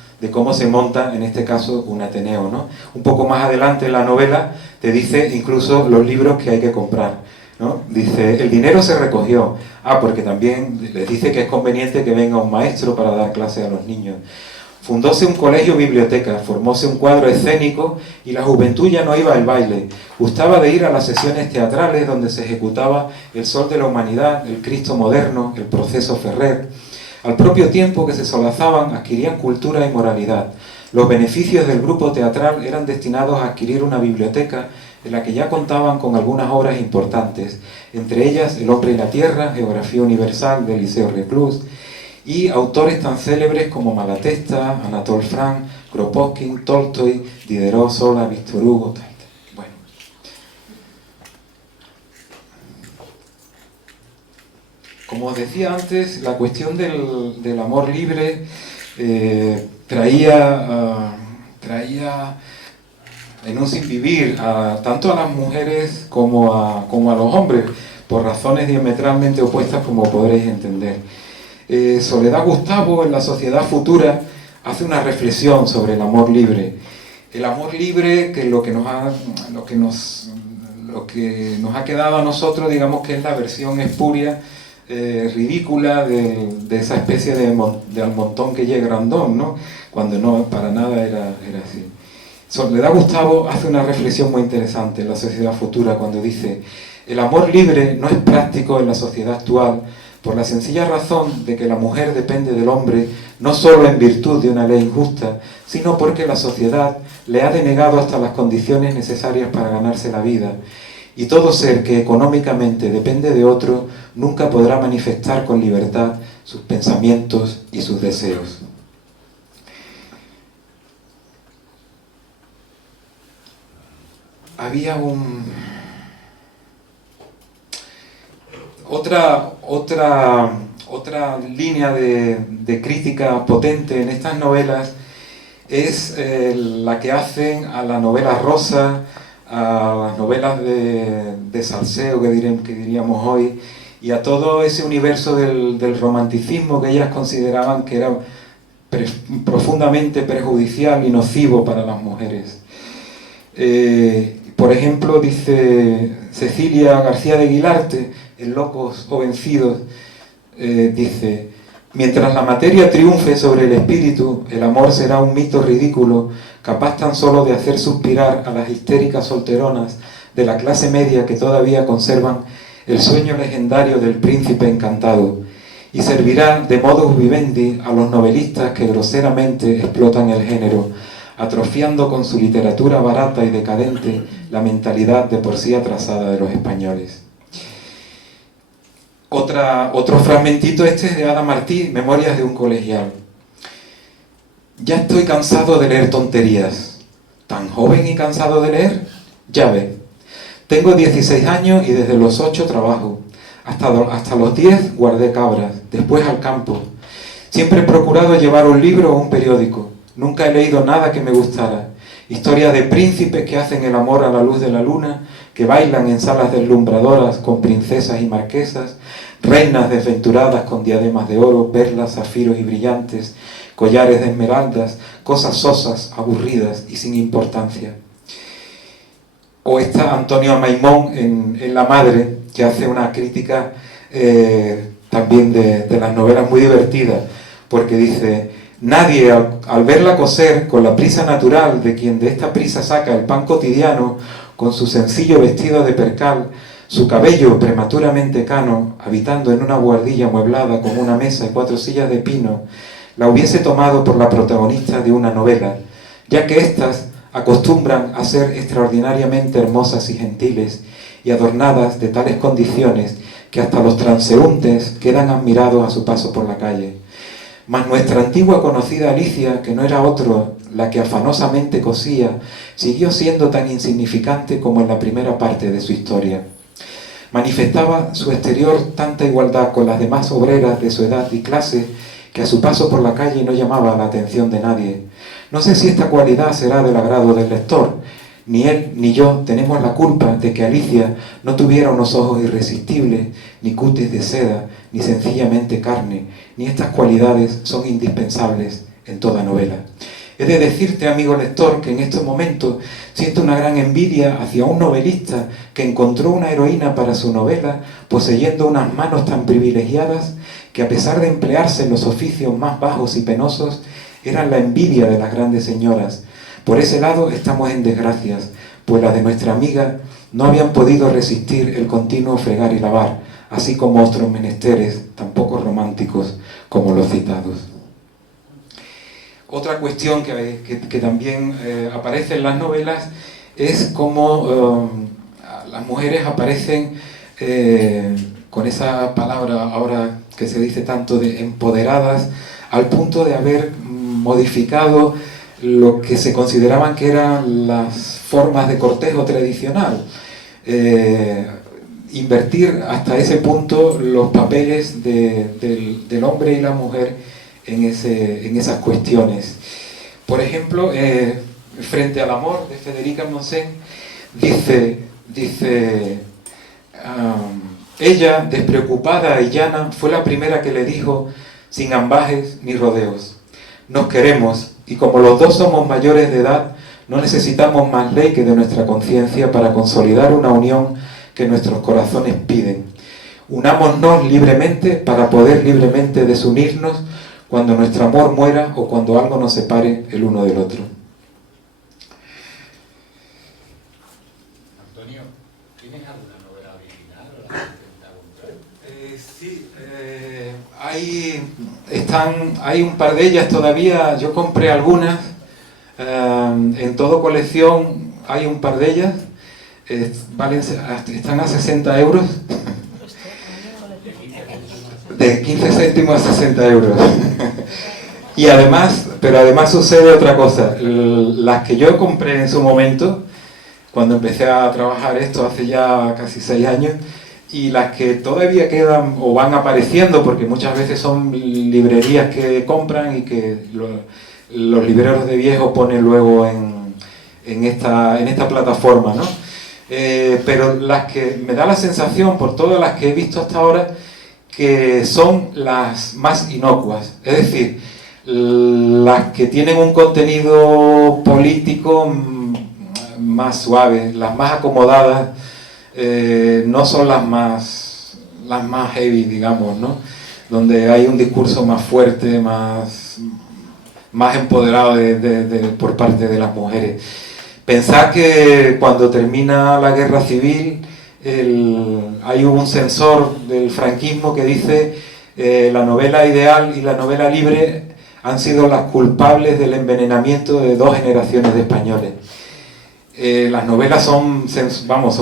se monta, en este caso, un Ateneo, ¿no? Un poco más adelante en la novela te dice incluso los libros que hay que comprar, ¿no? Dice, el dinero se recogió. Porque también les dice que es conveniente que venga un maestro para dar clase a los niños. Fundóse un colegio-biblioteca, formóse un cuadro escénico y la juventud ya no iba al baile. Gustaba de ir a las sesiones teatrales donde se ejecutaba El Sol de la Humanidad, El Cristo Moderno, El Proceso Ferrer. Al propio tiempo que se solazaban, adquirían cultura y moralidad. Los beneficios del grupo teatral eran destinados a adquirir una biblioteca en la que ya contaban con algunas obras importantes, entre ellas El hombre y la tierra, Geografía universal de Eliseo Reclus, y autores tan célebres como Malatesta, Anatole France, Kropotkin, Tolstoy, Diderot, Zola, Víctor Hugo, tal. Bueno. Como os decía antes, la cuestión del amor libre traía en un sinvivir tanto a las mujeres como a los hombres, por razones diametralmente opuestas, como podréis entender. Soledad Gustavo, en La sociedad futura, hace una reflexión sobre el amor libre. El amor libre, que lo que nos ha quedado a nosotros, digamos que es la versión espuria, ridícula de esa especie de al montón que llega grandón, ¿no? Cuando no, para nada era así. Soledad Gustavo hace una reflexión muy interesante en La sociedad futura cuando dice: el amor libre no es práctico en la sociedad actual por la sencilla razón de que la mujer depende del hombre no solo en virtud de una ley injusta, sino porque la sociedad le ha denegado hasta las condiciones necesarias para ganarse la vida, y todo ser que económicamente depende de otro nunca podrá manifestar con libertad sus pensamientos y sus deseos. Había otra línea de crítica potente en estas novelas es la que hacen a la novela rosa, a las novelas de salseo que diríamos hoy, y a todo ese universo del romanticismo que ellas consideraban que era profundamente perjudicial y nocivo para las mujeres. Por ejemplo, dice Cecilia García de Guilarte, en Locos o Vencidos, dice: mientras la materia triunfe sobre el espíritu, el amor será un mito ridículo, capaz tan solo de hacer suspirar a las histéricas solteronas de la clase media que todavía conservan el sueño legendario del príncipe encantado, y servirá de modus vivendi a los novelistas que groseramente explotan el género, atrofiando con su literatura barata y decadente la mentalidad de por sí atrasada de los españoles. Otro fragmentito es de Ada Martí, Memorias de un colegial. Ya estoy cansado de leer tonterías. ¿Tan joven y cansado de leer? Ya ve. Tengo 16 años y desde los 8 trabajo. Hasta los 10 guardé cabras, después al campo. Siempre he procurado llevar un libro o un periódico. Nunca he leído nada que me gustara. Historias de príncipes que hacen el amor a la luz de la luna, que bailan en salas deslumbradoras con princesas y marquesas, reinas desventuradas con diademas de oro, perlas, zafiros y brillantes, collares de esmeraldas, cosas sosas, aburridas y sin importancia. O está Antonio Maimón en La madre, que hace una crítica también de las novelas muy divertida, porque dice: nadie al verla coser con la prisa natural de quien de esta prisa saca el pan cotidiano, con su sencillo vestido de percal, su cabello prematuramente cano, habitando en una buhardilla amueblada con una mesa y 4 sillas de pino, la hubiese tomado por la protagonista de una novela, ya que éstas acostumbran a ser extraordinariamente hermosas y gentiles, y adornadas de tales condiciones que hasta los transeúntes quedan admirados a su paso por la calle. Mas nuestra antigua conocida Alicia, que no era otro la que afanosamente cosía, siguió siendo tan insignificante como en la primera parte de su historia. Manifestaba su exterior tanta igualdad con las demás obreras de su edad y clase, que a su paso por la calle no llamaba la atención de nadie. No sé si esta cualidad será del agrado del lector. Ni él ni yo tenemos la culpa de que Alicia no tuviera unos ojos irresistibles, ni cutis de seda, ni sencillamente carne, ni estas cualidades son indispensables en toda novela. He de decirte, amigo lector, que en estos momentos siento una gran envidia hacia un novelista que encontró una heroína para su novela, poseyendo unas manos tan privilegiadas que, a pesar de emplearse en los oficios más bajos y penosos, eran la envidia de las grandes señoras. Por ese lado estamos en desgracias, pues las de nuestra amiga no habían podido resistir el continuo fregar y lavar, así como otros menesteres tan poco románticos como los citados. Otra cuestión que también aparece en las novelas es cómo las mujeres aparecen con esa palabra ahora que se dice tanto de empoderadas, al punto de haber modificado lo que se consideraban que eran las formas de cortejo tradicional. Invertir hasta ese punto los papeles del hombre y la mujer en esas cuestiones. Por ejemplo, Frente al amor, de Federica Montseny, dice ella, despreocupada y llana, fue la primera que le dijo, sin ambajes ni rodeos: nos queremos, y como los dos somos mayores de edad, no necesitamos más ley que de nuestra conciencia para consolidar una unión que nuestros corazones piden. Unámonos libremente para poder libremente desunirnos cuando nuestro amor muera o cuando algo nos separe el uno del otro. Antonio, ¿tienes alguna novela original o la que intentado buscar? Sí, hay un par de ellas todavía. Yo compré algunas. En todo colección hay un par de ellas. Están a 60 euros. De 15 céntimos a 60 euros. Y además sucede otra cosa. Las que yo compré en su momento, cuando empecé a trabajar esto hace ya casi 6 años, y las que todavía quedan o van apareciendo, porque muchas veces son librerías que compran y que los libreros de viejo ponen luego en esta plataforma, ¿no? Pero las que me da la sensación, por todas las que he visto hasta ahora, que son las más inocuas, es decir, las que tienen un contenido político más suave, las más acomodadas, no son las más heavy, digamos, ¿no? Donde hay un discurso más fuerte, más empoderado por parte de las mujeres. Pensad que cuando termina la guerra civil, hay un censor del franquismo que dice la novela ideal y la novela libre han sido las culpables del envenenamiento de 2 generaciones de españoles. Las novelas son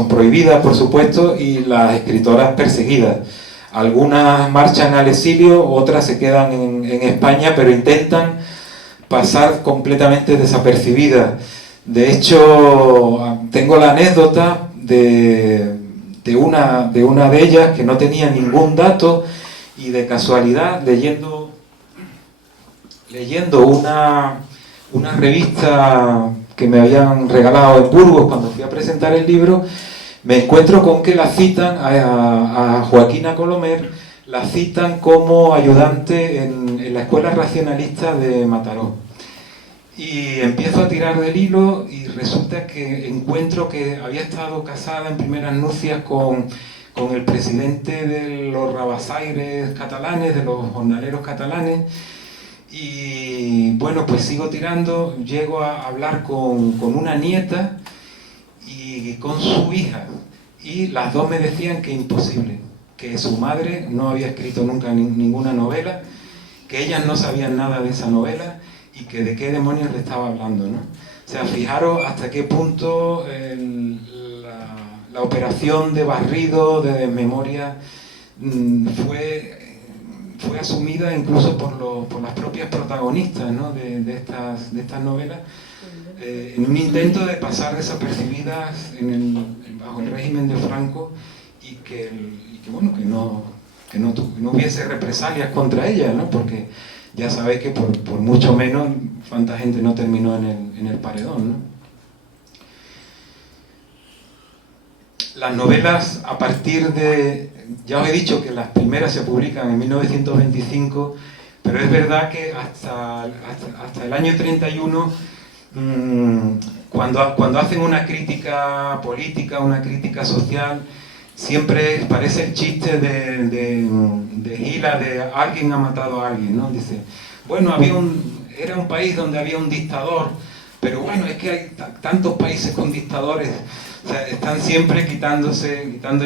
prohibidas, por supuesto, y las escritoras perseguidas. Algunas marchan al exilio, otras se quedan en España, pero intentan pasar completamente desapercibidas. De hecho, tengo la anécdota de una de ellas que no tenía ningún dato, y de casualidad, leyendo una revista que me habían regalado en Burgos cuando fui a presentar el libro, me encuentro con que la citan a Joaquina Colomer, la citan como ayudante en la escuela racionalista de Mataró. Y empiezo a tirar del hilo y resulta que encuentro que había estado casada en primeras nupcias con el presidente de los rabasaires catalanes, de los jornaleros catalanes. Y bueno, pues sigo tirando, llego a hablar con una nieta y con su hija. Y las dos me decían que imposible, que su madre no había escrito nunca ninguna novela, que ellas no sabían nada de esa novela, y que de qué demonios le estaba hablando, ¿no? O sea, fijaros hasta qué punto la operación de barrido, de desmemoria, fue asumida incluso por las propias protagonistas, ¿no? de estas novelas, en un intento de pasar desapercibidas bajo el régimen de Franco, y que no hubiese represalias contra ellas, ¿no? Porque ya sabéis que por mucho menos cuánta gente no terminó en el paredón, ¿no? Las novelas, a partir de... Ya os he dicho que las primeras se publican en 1925, pero es verdad que hasta el año 31, cuando hacen una crítica política, una crítica social, siempre parece el chiste de Gila, de alguien ha matado a alguien, ¿no? Dice, bueno, era un país donde había un dictador, pero bueno, es que hay tantos países con dictadores. O sea, están siempre quitando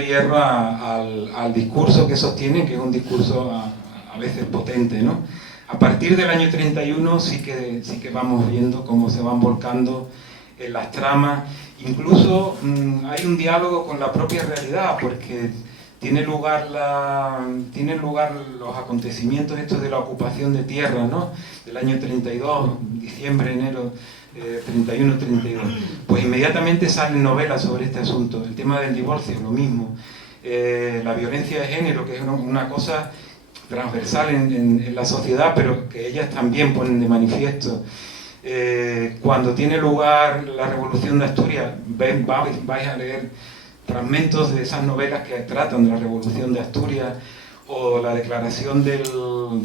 hierro al discurso que sostienen, que es un discurso a veces potente, ¿no? A partir del año 31 sí que vamos viendo cómo se van volcando en las tramas. Incluso hay un diálogo con la propia realidad, porque tienen lugar los acontecimientos estos de la ocupación de tierras, ¿no? Del año 32, diciembre, enero... 31-32, pues inmediatamente salen novelas sobre este asunto. El tema del divorcio, lo mismo. La violencia de género, que es una cosa transversal en la sociedad, pero que ellas también ponen de manifiesto. Cuando tiene lugar la Revolución de Asturias, vais a leer fragmentos de esas novelas que tratan de la Revolución de Asturias, o la declaración del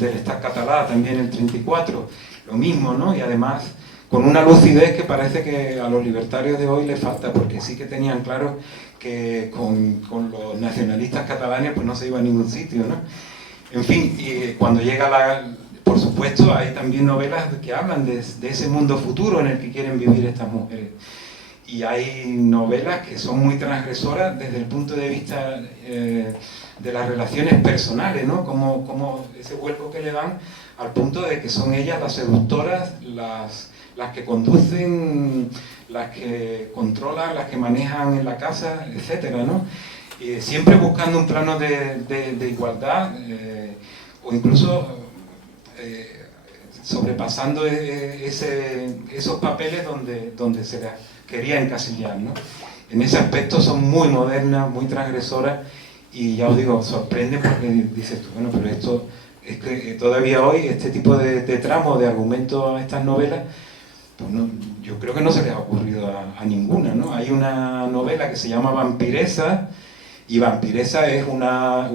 Estat català, también el 34, lo mismo, ¿no? Y además con una lucidez que parece que a los libertarios de hoy les falta, porque sí que tenían claro que con los nacionalistas catalanes pues no se iba a ningún sitio, ¿no? En fin, y cuando llega por supuesto, hay también novelas que hablan de ese mundo futuro en el que quieren vivir estas mujeres. Y hay novelas que son muy transgresoras desde el punto de vista de las relaciones personales, ¿no? Como ese vuelco que le dan al punto de que son ellas las seductoras, las que conducen, las que controlan, las que manejan en la casa, etcétera, ¿no? Siempre buscando un plano de igualdad, o incluso sobrepasando esos papeles donde se las quería encasillar, ¿no? En ese aspecto son muy modernas, muy transgresoras, y ya os digo, sorprende porque dices tú, bueno, pero esto es que todavía hoy este tipo de tramo, de argumentos a estas novelas, pues no, yo creo que no se les ha ocurrido a ninguna, ¿no? Hay una novela que se llama Vampiresa, y Vampiresa es una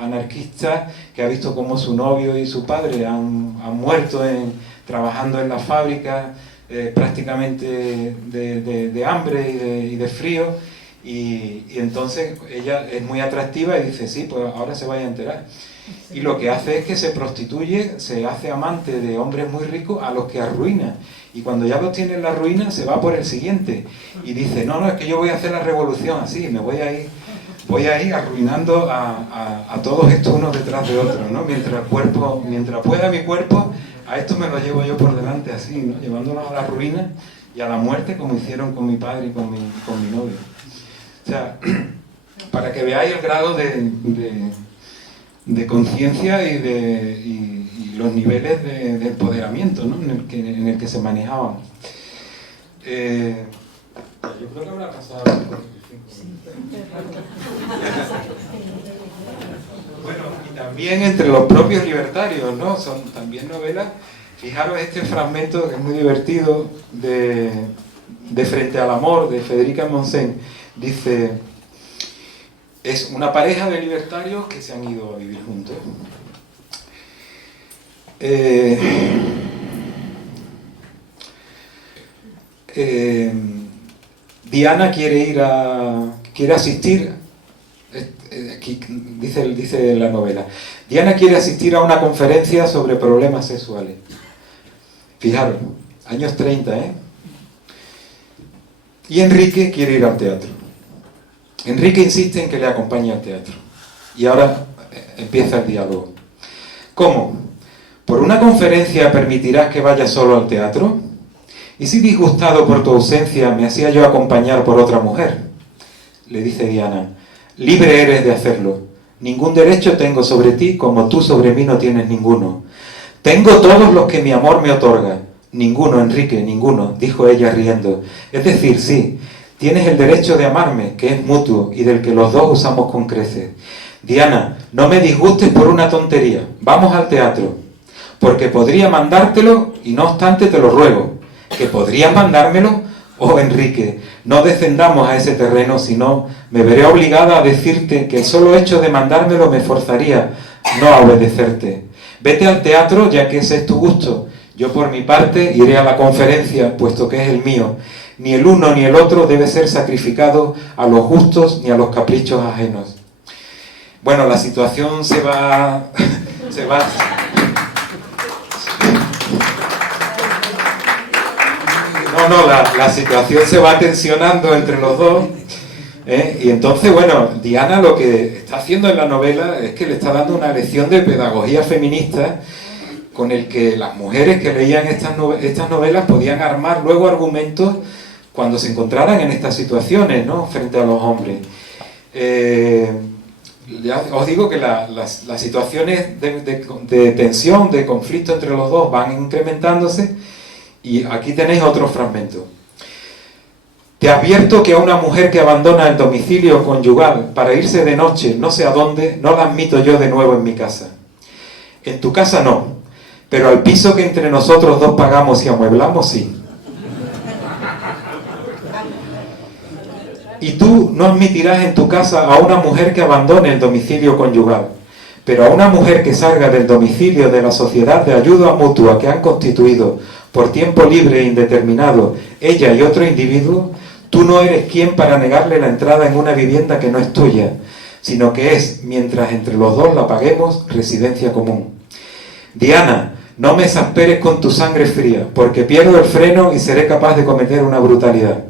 anarquista que ha visto cómo su novio y su padre han muerto trabajando en la fábrica, prácticamente de hambre y de frío, y entonces ella es muy atractiva y dice, sí, pues ahora se vaya a enterar. Y lo que hace es que se prostituye, se hace amante de hombres muy ricos a los que arruina. Y cuando ya los tiene en la ruina, se va por el siguiente. Y dice, no, es que yo voy a hacer la revolución así, me voy a ir arruinando a todos estos unos detrás de otros, ¿no? Mientras pueda mi cuerpo, a esto me lo llevo yo por delante así, ¿no? Llevándolos a la ruina y a la muerte, como hicieron con mi padre y con mi novio. O sea, para que veáis el grado de conciencia y los niveles de empoderamiento, ¿no? en el que se manejaban. Yo creo que habrá pasado el 45. Bueno, y también entre los propios libertarios, ¿no? Son también novelas. Fijaros este fragmento que es muy divertido de Frente al amor, de Federica Montseny. Dice, es una pareja de libertarios que se han ido a vivir juntos. Diana quiere asistir, aquí dice la novela, Diana quiere asistir a una conferencia sobre problemas sexuales. Fijaros, años 30, ¿eh? Y Enrique quiere ir al teatro. Enrique insiste en que le acompañe al teatro. Y ahora empieza el diálogo. ¿Cómo? ¿Por una conferencia permitirás que vaya solo al teatro? ¿Y si disgustado por tu ausencia me hacía yo acompañar por otra mujer? Le dice Diana, libre eres de hacerlo. Ningún derecho tengo sobre ti como tú sobre mí no tienes ninguno. Tengo todos los que mi amor me otorga. Ninguno, Enrique, ninguno, dijo ella riendo. Es decir, sí, tienes el derecho de amarme, que es mutuo y del que los dos usamos con creces. Diana, no me disgustes por una tontería. Vamos al teatro. porque podría mandártelo y no obstante te lo ruego, que podrías mandármelo. Oh, Enrique, no descendamos a ese terreno, sino me veré obligada a decirte que el solo hecho de mandármelo me forzaría no a obedecerte. Vete al teatro, ya que ese es tu gusto. Yo por mi parte iré a la conferencia, puesto que es el mío. Ni el uno ni el otro debe ser sacrificado a los gustos ni a los caprichos ajenos. Bueno, la situación se va... la situación se va tensionando entre los dos, y entonces, bueno, Diana lo que está haciendo en la novela es que le está dando una lección de pedagogía feminista con el que las mujeres que leían estas novelas podían armar luego argumentos cuando se encontraran en estas situaciones, ¿no?, frente a los hombres. Ya os digo que las situaciones de tensión, de conflicto entre los dos van incrementándose. Y aquí tenéis otro fragmento. Te advierto que a una mujer que abandona el domicilio conyugal para irse de noche no sé a dónde, no la admito yo de nuevo en mi casa. En tu casa no, pero al piso que entre nosotros dos pagamos y amueblamos, sí. Y tú no admitirás en tu casa a una mujer que abandone el domicilio conyugal, pero a una mujer que salga del domicilio de la sociedad de ayuda mutua que han constituido por tiempo libre e indeterminado ella y otro individuo, tú no eres quien para negarle la entrada en una vivienda que no es tuya, sino que es, mientras entre los dos la paguemos, residencia común. Diana, no me exasperes con tu sangre fría, porque pierdo el freno y seré capaz de cometer una brutalidad.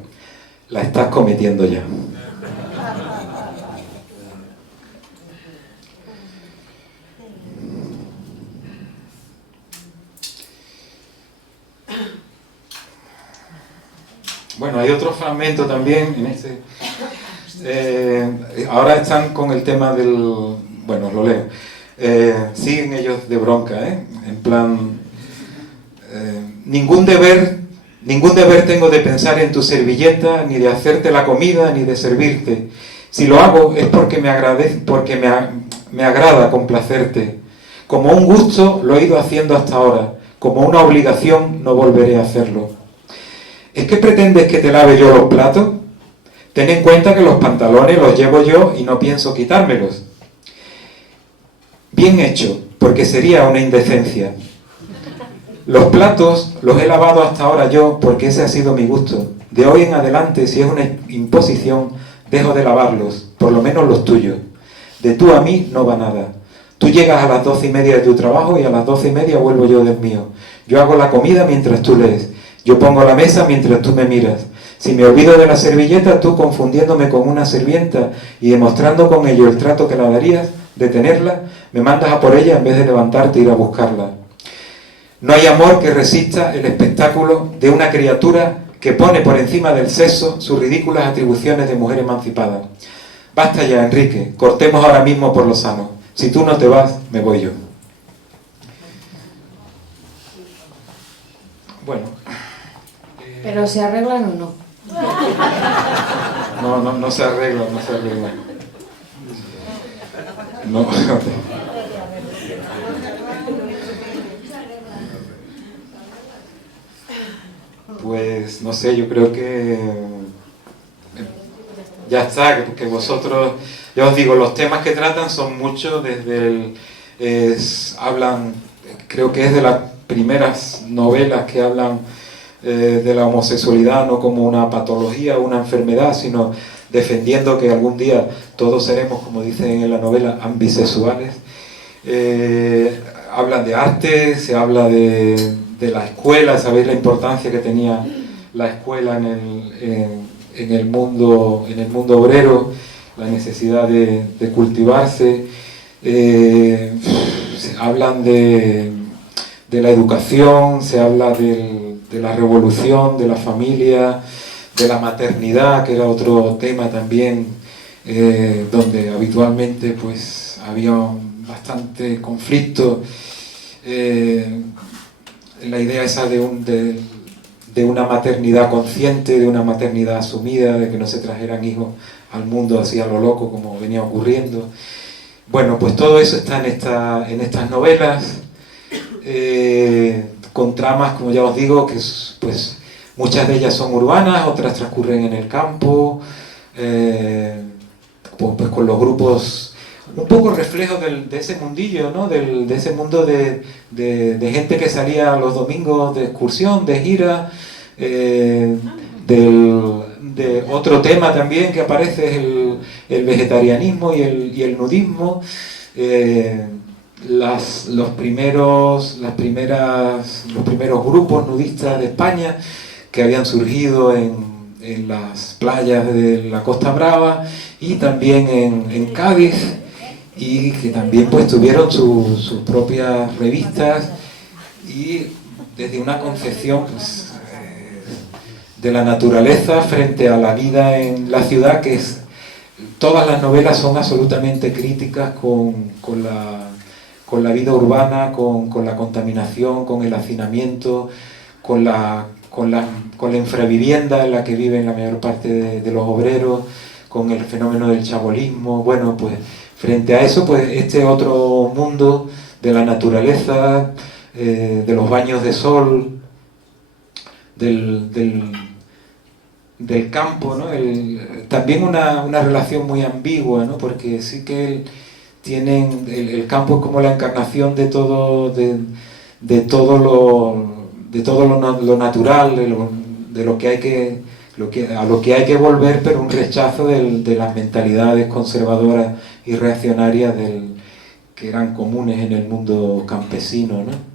La estás cometiendo ya. Bueno, hay otro fragmento también en este. Ahora están con el tema del... Bueno, lo leo. Siguen ellos de bronca, en plan... ningún deber tengo de pensar en tu servilleta, ni de hacerte la comida, ni de servirte. Si lo hago es porque me agrada complacerte. Como un gusto lo he ido haciendo hasta ahora. Como una obligación no volveré a hacerlo. ¿Es que pretendes que te lave yo los platos? Ten en cuenta que los pantalones los llevo yo y no pienso quitármelos. Bien hecho, porque sería una indecencia. Los platos los he lavado hasta ahora yo porque ese ha sido mi gusto. De hoy en adelante, si es una imposición, dejo de lavarlos, por lo menos los tuyos. De tú a mí no va nada. Tú llegas a las 12:30 de tu trabajo y a las 12:30 vuelvo yo del mío. Yo hago la comida mientras tú lees. Yo pongo la mesa mientras tú me miras. Si me olvido de la servilleta, tú confundiéndome con una sirvienta y demostrando con ello el trato que la darías de tenerla, me mandas a por ella en vez de levantarte e ir a buscarla. No hay amor que resista el espectáculo de una criatura que pone por encima del sexo sus ridículas atribuciones de mujer emancipada. Basta ya, Enrique, cortemos ahora mismo por lo sano. Si tú no te vas, me voy yo. Bueno. ¿Pero se arreglan o no? No se arreglan, no se arreglan. No. Pues no sé, yo creo que ya está, que vosotros, ya os digo, los temas que tratan son muchos, desde hablan, creo que es de las primeras novelas que hablan de la homosexualidad no como una patología o una enfermedad, sino defendiendo que algún día todos seremos, como dicen en la novela, ambisexuales. Hablan de arte, se habla de la escuela, sabéis la importancia que tenía la escuela en el mundo obrero, la necesidad de cultivarse. Se hablan de la educación, se habla de la revolución, de la familia, de la maternidad, que era otro tema también, donde habitualmente pues había bastante conflicto. La idea esa de una maternidad consciente, de una maternidad asumida, de que no se trajeran hijos al mundo así a lo loco como venía ocurriendo. Bueno, pues todo eso está en estas novelas. con tramas, como ya os digo, que pues muchas de ellas son urbanas, otras transcurren en el campo, pues con los grupos, un poco reflejo de ese mundillo, ¿no? De ese mundo de gente que salía los domingos de excursión, de gira, de otro tema también que aparece es el vegetarianismo y el nudismo. Los primeros grupos nudistas de España que habían surgido en las playas de la Costa Brava y también en Cádiz, y que también pues tuvieron sus propias revistas, y desde una concepción pues, de la naturaleza frente a la vida en la ciudad, que es, todas las novelas son absolutamente críticas con la vida urbana, con la contaminación, con el hacinamiento, con la infravivienda en la que viven la mayor parte de los obreros, con el fenómeno del chabolismo. Bueno, pues frente a eso, pues este otro mundo de la naturaleza, de los baños de sol, del campo, ¿no? También una relación muy ambigua, ¿no? Porque sí que el campo es como la encarnación de todo lo natural, de lo que hay que volver, pero un rechazo de las mentalidades conservadoras y reaccionarias que eran comunes en el mundo campesino, ¿no?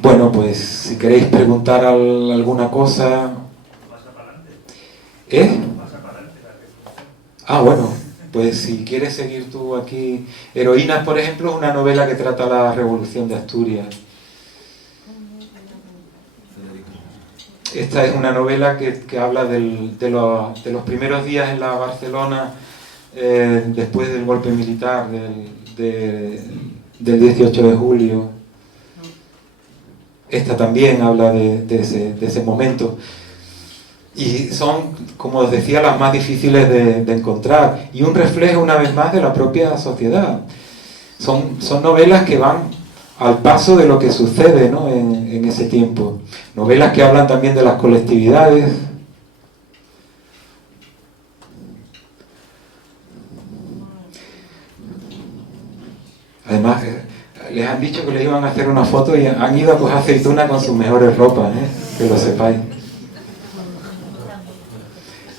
Bueno, pues si queréis preguntar alguna cosa... ¿Eh? Ah, bueno, pues si quieres seguir tú aquí... Heroínas, por ejemplo, es una novela que trata la Revolución de Asturias. Esta es una novela que habla de los primeros días en la Barcelona después del golpe militar del 18 de julio. Esta también habla de ese momento. Y son, como os decía, las más difíciles de encontrar. Y un reflejo, una vez más, de la propia sociedad. Son novelas que van al paso de lo que sucede, ¿no? en ese tiempo. Novelas que hablan también de las colectividades. Además, les han dicho que les iban a hacer una foto y han ido a coger aceituna con sus mejores ropas, que lo sepáis.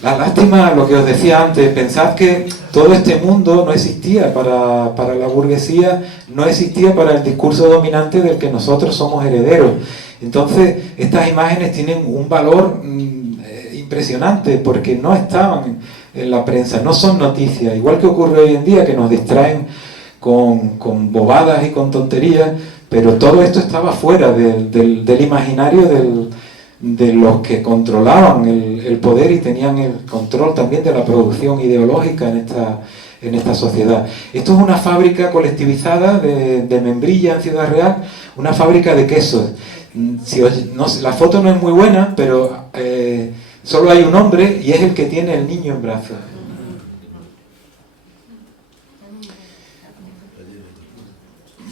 La lástima, lo que os decía antes, pensad que todo este mundo no existía para la burguesía, no existía para el discurso dominante del que nosotros somos herederos. Entonces, estas imágenes tienen un valor impresionante porque no estaban en la prensa, no son noticias, igual que ocurre hoy en día, que nos distraen con bobadas y con tonterías, pero todo esto estaba fuera del imaginario de los que controlaban el poder y tenían el control también de la producción ideológica en esta sociedad. Esto es una fábrica colectivizada de Membrilla, en Ciudad Real, una fábrica de quesos. La foto no es muy buena, pero solo hay un hombre y es el que tiene el niño en brazos.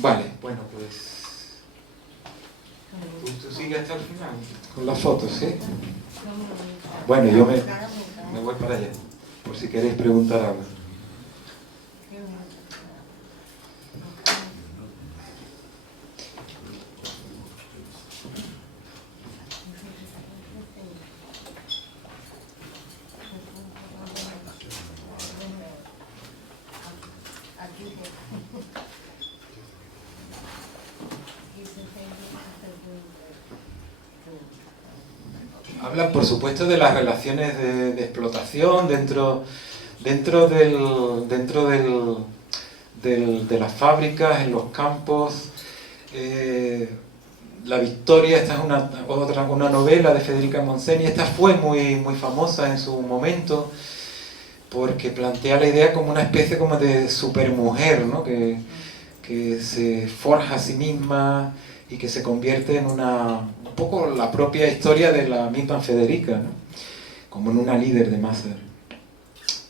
Vale, bueno, pues tú sigues hasta el final con las fotos, ¿sí? Bueno, yo me voy para allá, por si queréis preguntar algo. Hablan, por supuesto, de las relaciones de explotación dentro de las fábricas, en los campos. La Victoria, esta es una novela de Federica Montseny. Esta fue muy famosa en su momento porque plantea la idea como una especie como de supermujer, ¿no? que se forja a sí misma y que se convierte en un poco la propia historia de la misma Federica, ¿no? Como en una líder de masa.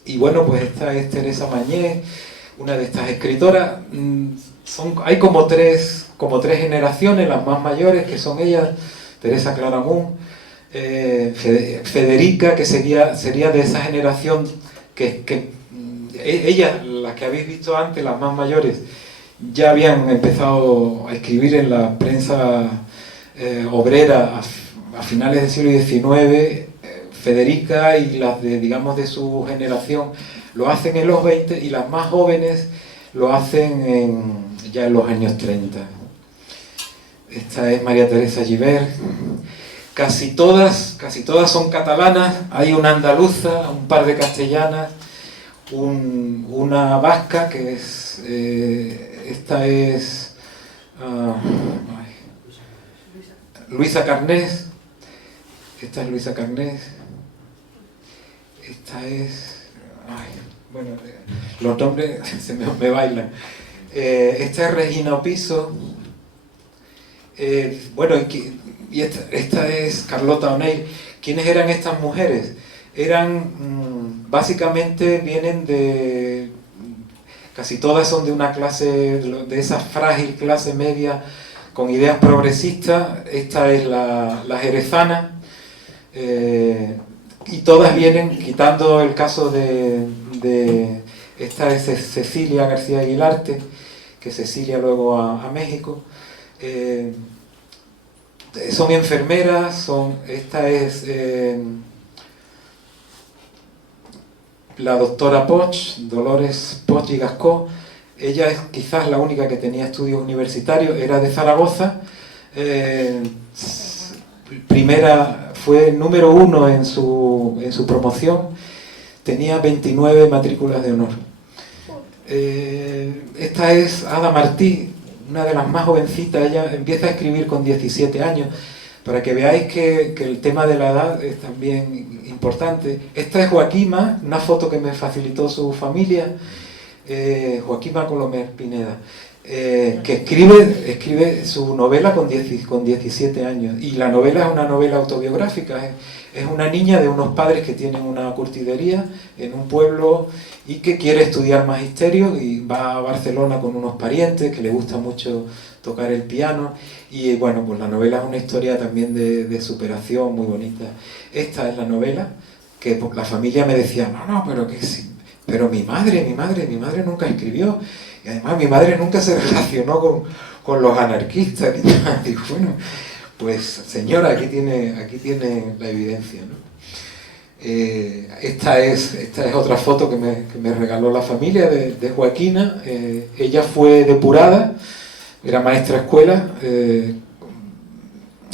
Y bueno, pues esta es Teresa Mañé, una de estas escritoras. hay como tres generaciones, las más mayores, que son ellas, Teresa Claramunt, Federica, que sería de esa generación ellas, las que habéis visto antes, las más mayores, ya habían empezado a escribir en la prensa obrera a finales del siglo XIX. Federica y las digamos, de su generación lo hacen en los 20 y las más jóvenes lo hacen ya en los años 30. Esta es María Teresa Gibert. Casi todas son catalanas, hay una andaluza, un par de castellanas, una vasca que es... esta es... Luisa Carnés. Esta es Luisa Carnés. Esta es... bueno, los nombres se me bailan. Esta es Regina Opiso. Bueno, y esta es Carlota O'Neill. ¿Quiénes eran estas mujeres? Básicamente vienen de... Casi todas son de una clase, de esa frágil clase media con ideas progresistas. Esta es la jerezana. Y todas vienen, quitando el caso de esta es Cecilia García Aguilarte, que Cecilia luego a México. Son enfermeras, esta es la doctora Poch, Dolores Poch y Gascó. Ella es quizás la única que tenía estudios universitarios, era de Zaragoza. Fue número 1 en su promoción, tenía 29 matrículas de honor. Esta es Ada Martí, una de las más jovencitas. Ella empieza a escribir con 17 años, para que veáis que el tema de la edad es también importante. Esta es Joaquima, una foto que me facilitó su familia, Joaquima Colomer Pineda, que escribe su novela con 17 años, y la novela es una novela autobiográfica. Es una niña de unos padres que tienen una curtidería en un pueblo y que quiere estudiar magisterio, y va a Barcelona con unos parientes que le gusta mucho tocar el piano, y bueno, pues la novela es una historia también de superación muy bonita. Esta es la novela que la familia me decía, no, pero que sí, pero mi madre nunca escribió, y además mi madre nunca se relacionó con los anarquistas. Y bueno, pues señora, aquí tiene la evidencia, ¿no? Esta es otra foto que me regaló la familia de Joaquina. Ella fue depurada, era maestra escuela,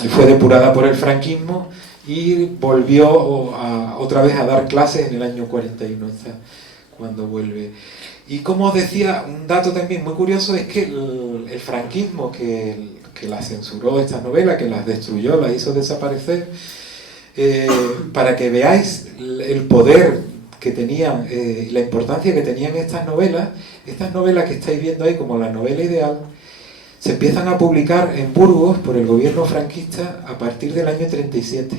fue depurada por el franquismo y volvió otra vez a dar clases en el año 41, cuando vuelve. Y como os decía, un dato también muy curioso es que el franquismo que la censuró, estas novelas, que las destruyó, las hizo desaparecer, para que veáis el poder que tenían, la importancia que tenían estas novelas que estáis viendo ahí como la novela ideal, se empiezan a publicar en Burgos por el gobierno franquista a partir del año 37.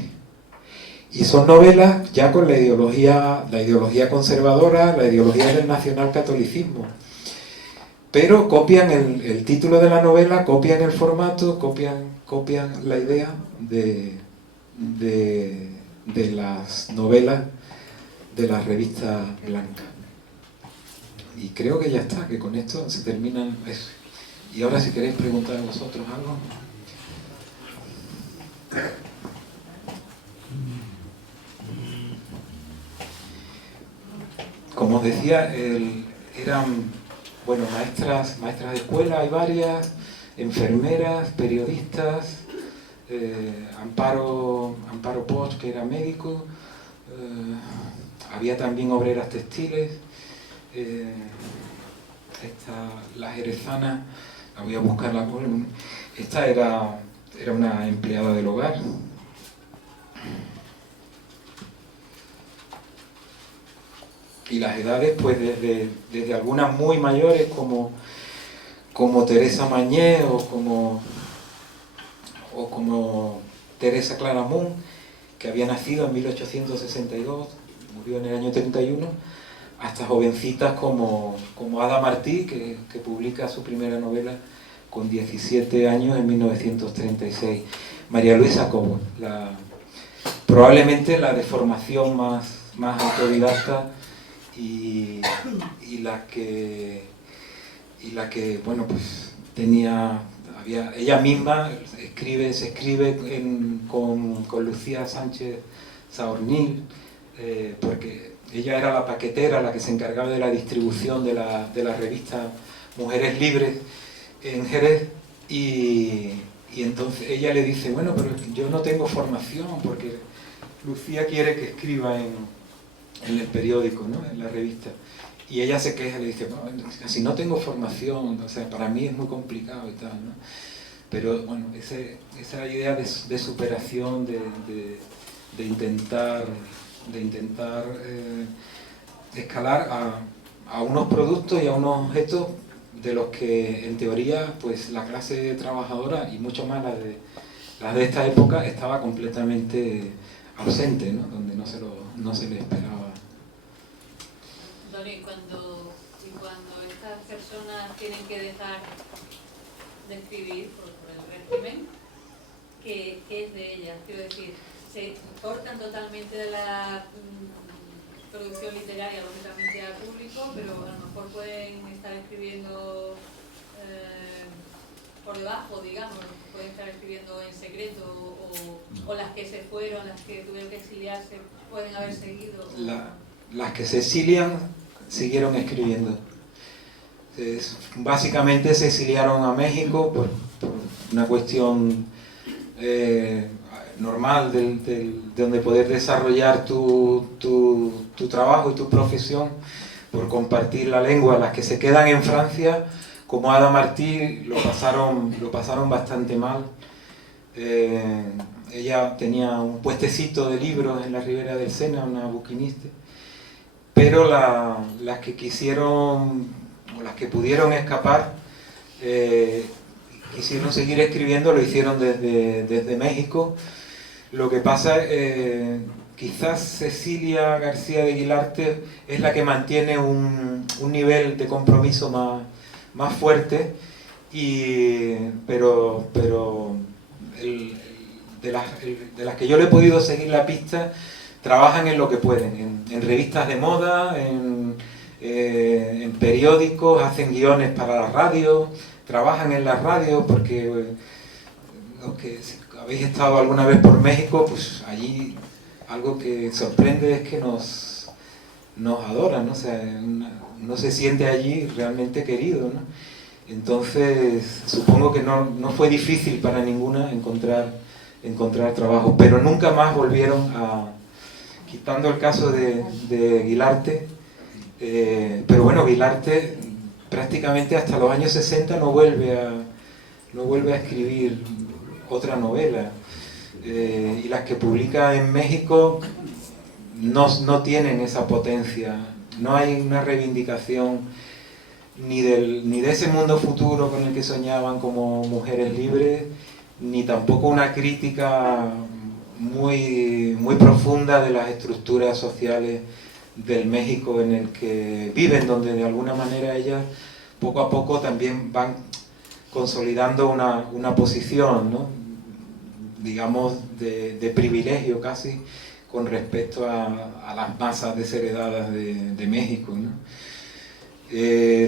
Y son novelas ya con la ideología conservadora, la ideología del nacionalcatolicismo. Pero copian el título de la novela, copian el formato, copian la idea de las novelas de la revista blanca. Y creo que ya está, que con esto se terminan eso. Y ahora, si queréis preguntar a vosotros algo. Como os decía, eran maestras de escuela, hay varias, enfermeras, periodistas, Amparo Poch, que era médico, había también obreras textiles, la jerezana, la voy a buscar la columna. Esta era una empleada del hogar. Y las edades, pues desde algunas muy mayores como Teresa Mañé o como Teresa Claramunt, que había nacido en 1862, murió en el año 31, hasta jovencitas como Ada Martí, que publica su primera novela con 17 años en 1936. María Luisa Cobo, probablemente la de formación más autodidacta y la que bueno, pues ella misma se escribe con Lucía Sánchez Saornil, porque ella era la paquetera, la que se encargaba de la distribución de la revista Mujeres Libres en Jerez, y entonces ella le dice, bueno, pero yo no tengo formación, porque Lucía quiere que escriba en el periódico, ¿no?, en la revista. Y ella se queja, le dice, bueno, si no tengo formación, o sea, para mí es muy complicado y tal, ¿no? Pero bueno, esa idea de superación, de intentar escalar a unos productos y a unos objetos de los que en teoría pues la clase trabajadora y mucho más las de esta época estaba completamente ausente, ¿no?, donde no se le esperaba. Y cuando estas personas tienen que dejar de escribir por el régimen, ¿qué es de ellas? Quiero decir, se cortan totalmente de la producción literaria, lógicamente al público, pero a lo mejor pueden estar escribiendo por debajo, digamos, pueden estar escribiendo en secreto, o las que se fueron, las que tuvieron que exiliarse, pueden haber seguido. Las que se exilian siguieron escribiendo. Básicamente se exiliaron a México por una cuestión normal de donde poder desarrollar tu trabajo y tu profesión, por compartir la lengua. Las que se quedan en Francia, como Ada Martí, lo pasaron bastante mal. Ella tenía un puestecito de libros en la Ribera del Sena, una buquiniste, pero las que quisieron, o las que pudieron escapar, quisieron seguir escribiendo, lo hicieron desde México. Lo que pasa, quizás Cecilia García de Guilarte es la que mantiene un nivel de compromiso más fuerte, pero de las que yo le he podido seguir la pista, trabajan en lo que pueden, en revistas de moda, en periódicos, hacen guiones para la radio, trabajan en la radio, porque los que habéis estado alguna vez por México, pues allí algo que sorprende es que nos adoran, ¿no? O sea, uno se siente allí realmente querido, ¿no? Entonces supongo que no fue difícil para ninguna encontrar trabajo, pero nunca más volvieron quitando el caso de Guilarte, pero bueno, Guilarte prácticamente hasta los años 60 no vuelve a escribir otra novela, y las que publica en México no tienen esa potencia, no hay una reivindicación ni de ese mundo futuro con el que soñaban como mujeres libres, ni tampoco una crítica muy profunda de las estructuras sociales del México en el que viven, donde de alguna manera ellas poco a poco también van consolidando una posición, ¿no?, digamos de privilegio casi con respecto a las masas desheredadas de México, ¿no?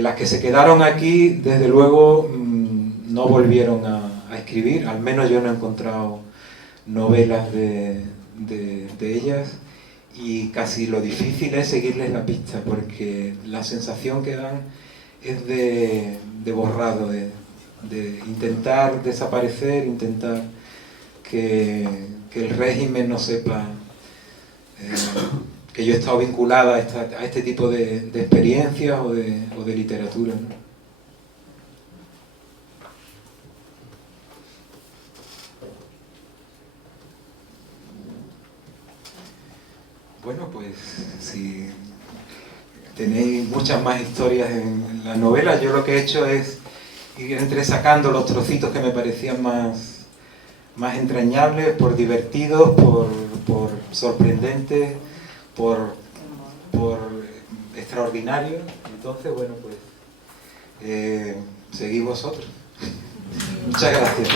Las que se quedaron aquí, desde luego, no volvieron a escribir, al menos yo no he encontrado novelas de ellas, y casi lo difícil es seguirles la pista, porque la sensación que dan es de borrado, de intentar desaparecer, intentar que el régimen no sepa que yo he estado vinculada a este tipo de experiencias o de literatura, ¿no? Bueno, pues si tenéis muchas más historias en la novela, yo lo que he hecho es ir entresacando los trocitos que me parecían más entrañables, por divertidos, por sorprendentes, por extraordinario. Entonces, bueno, pues seguid vosotros. Muchas gracias.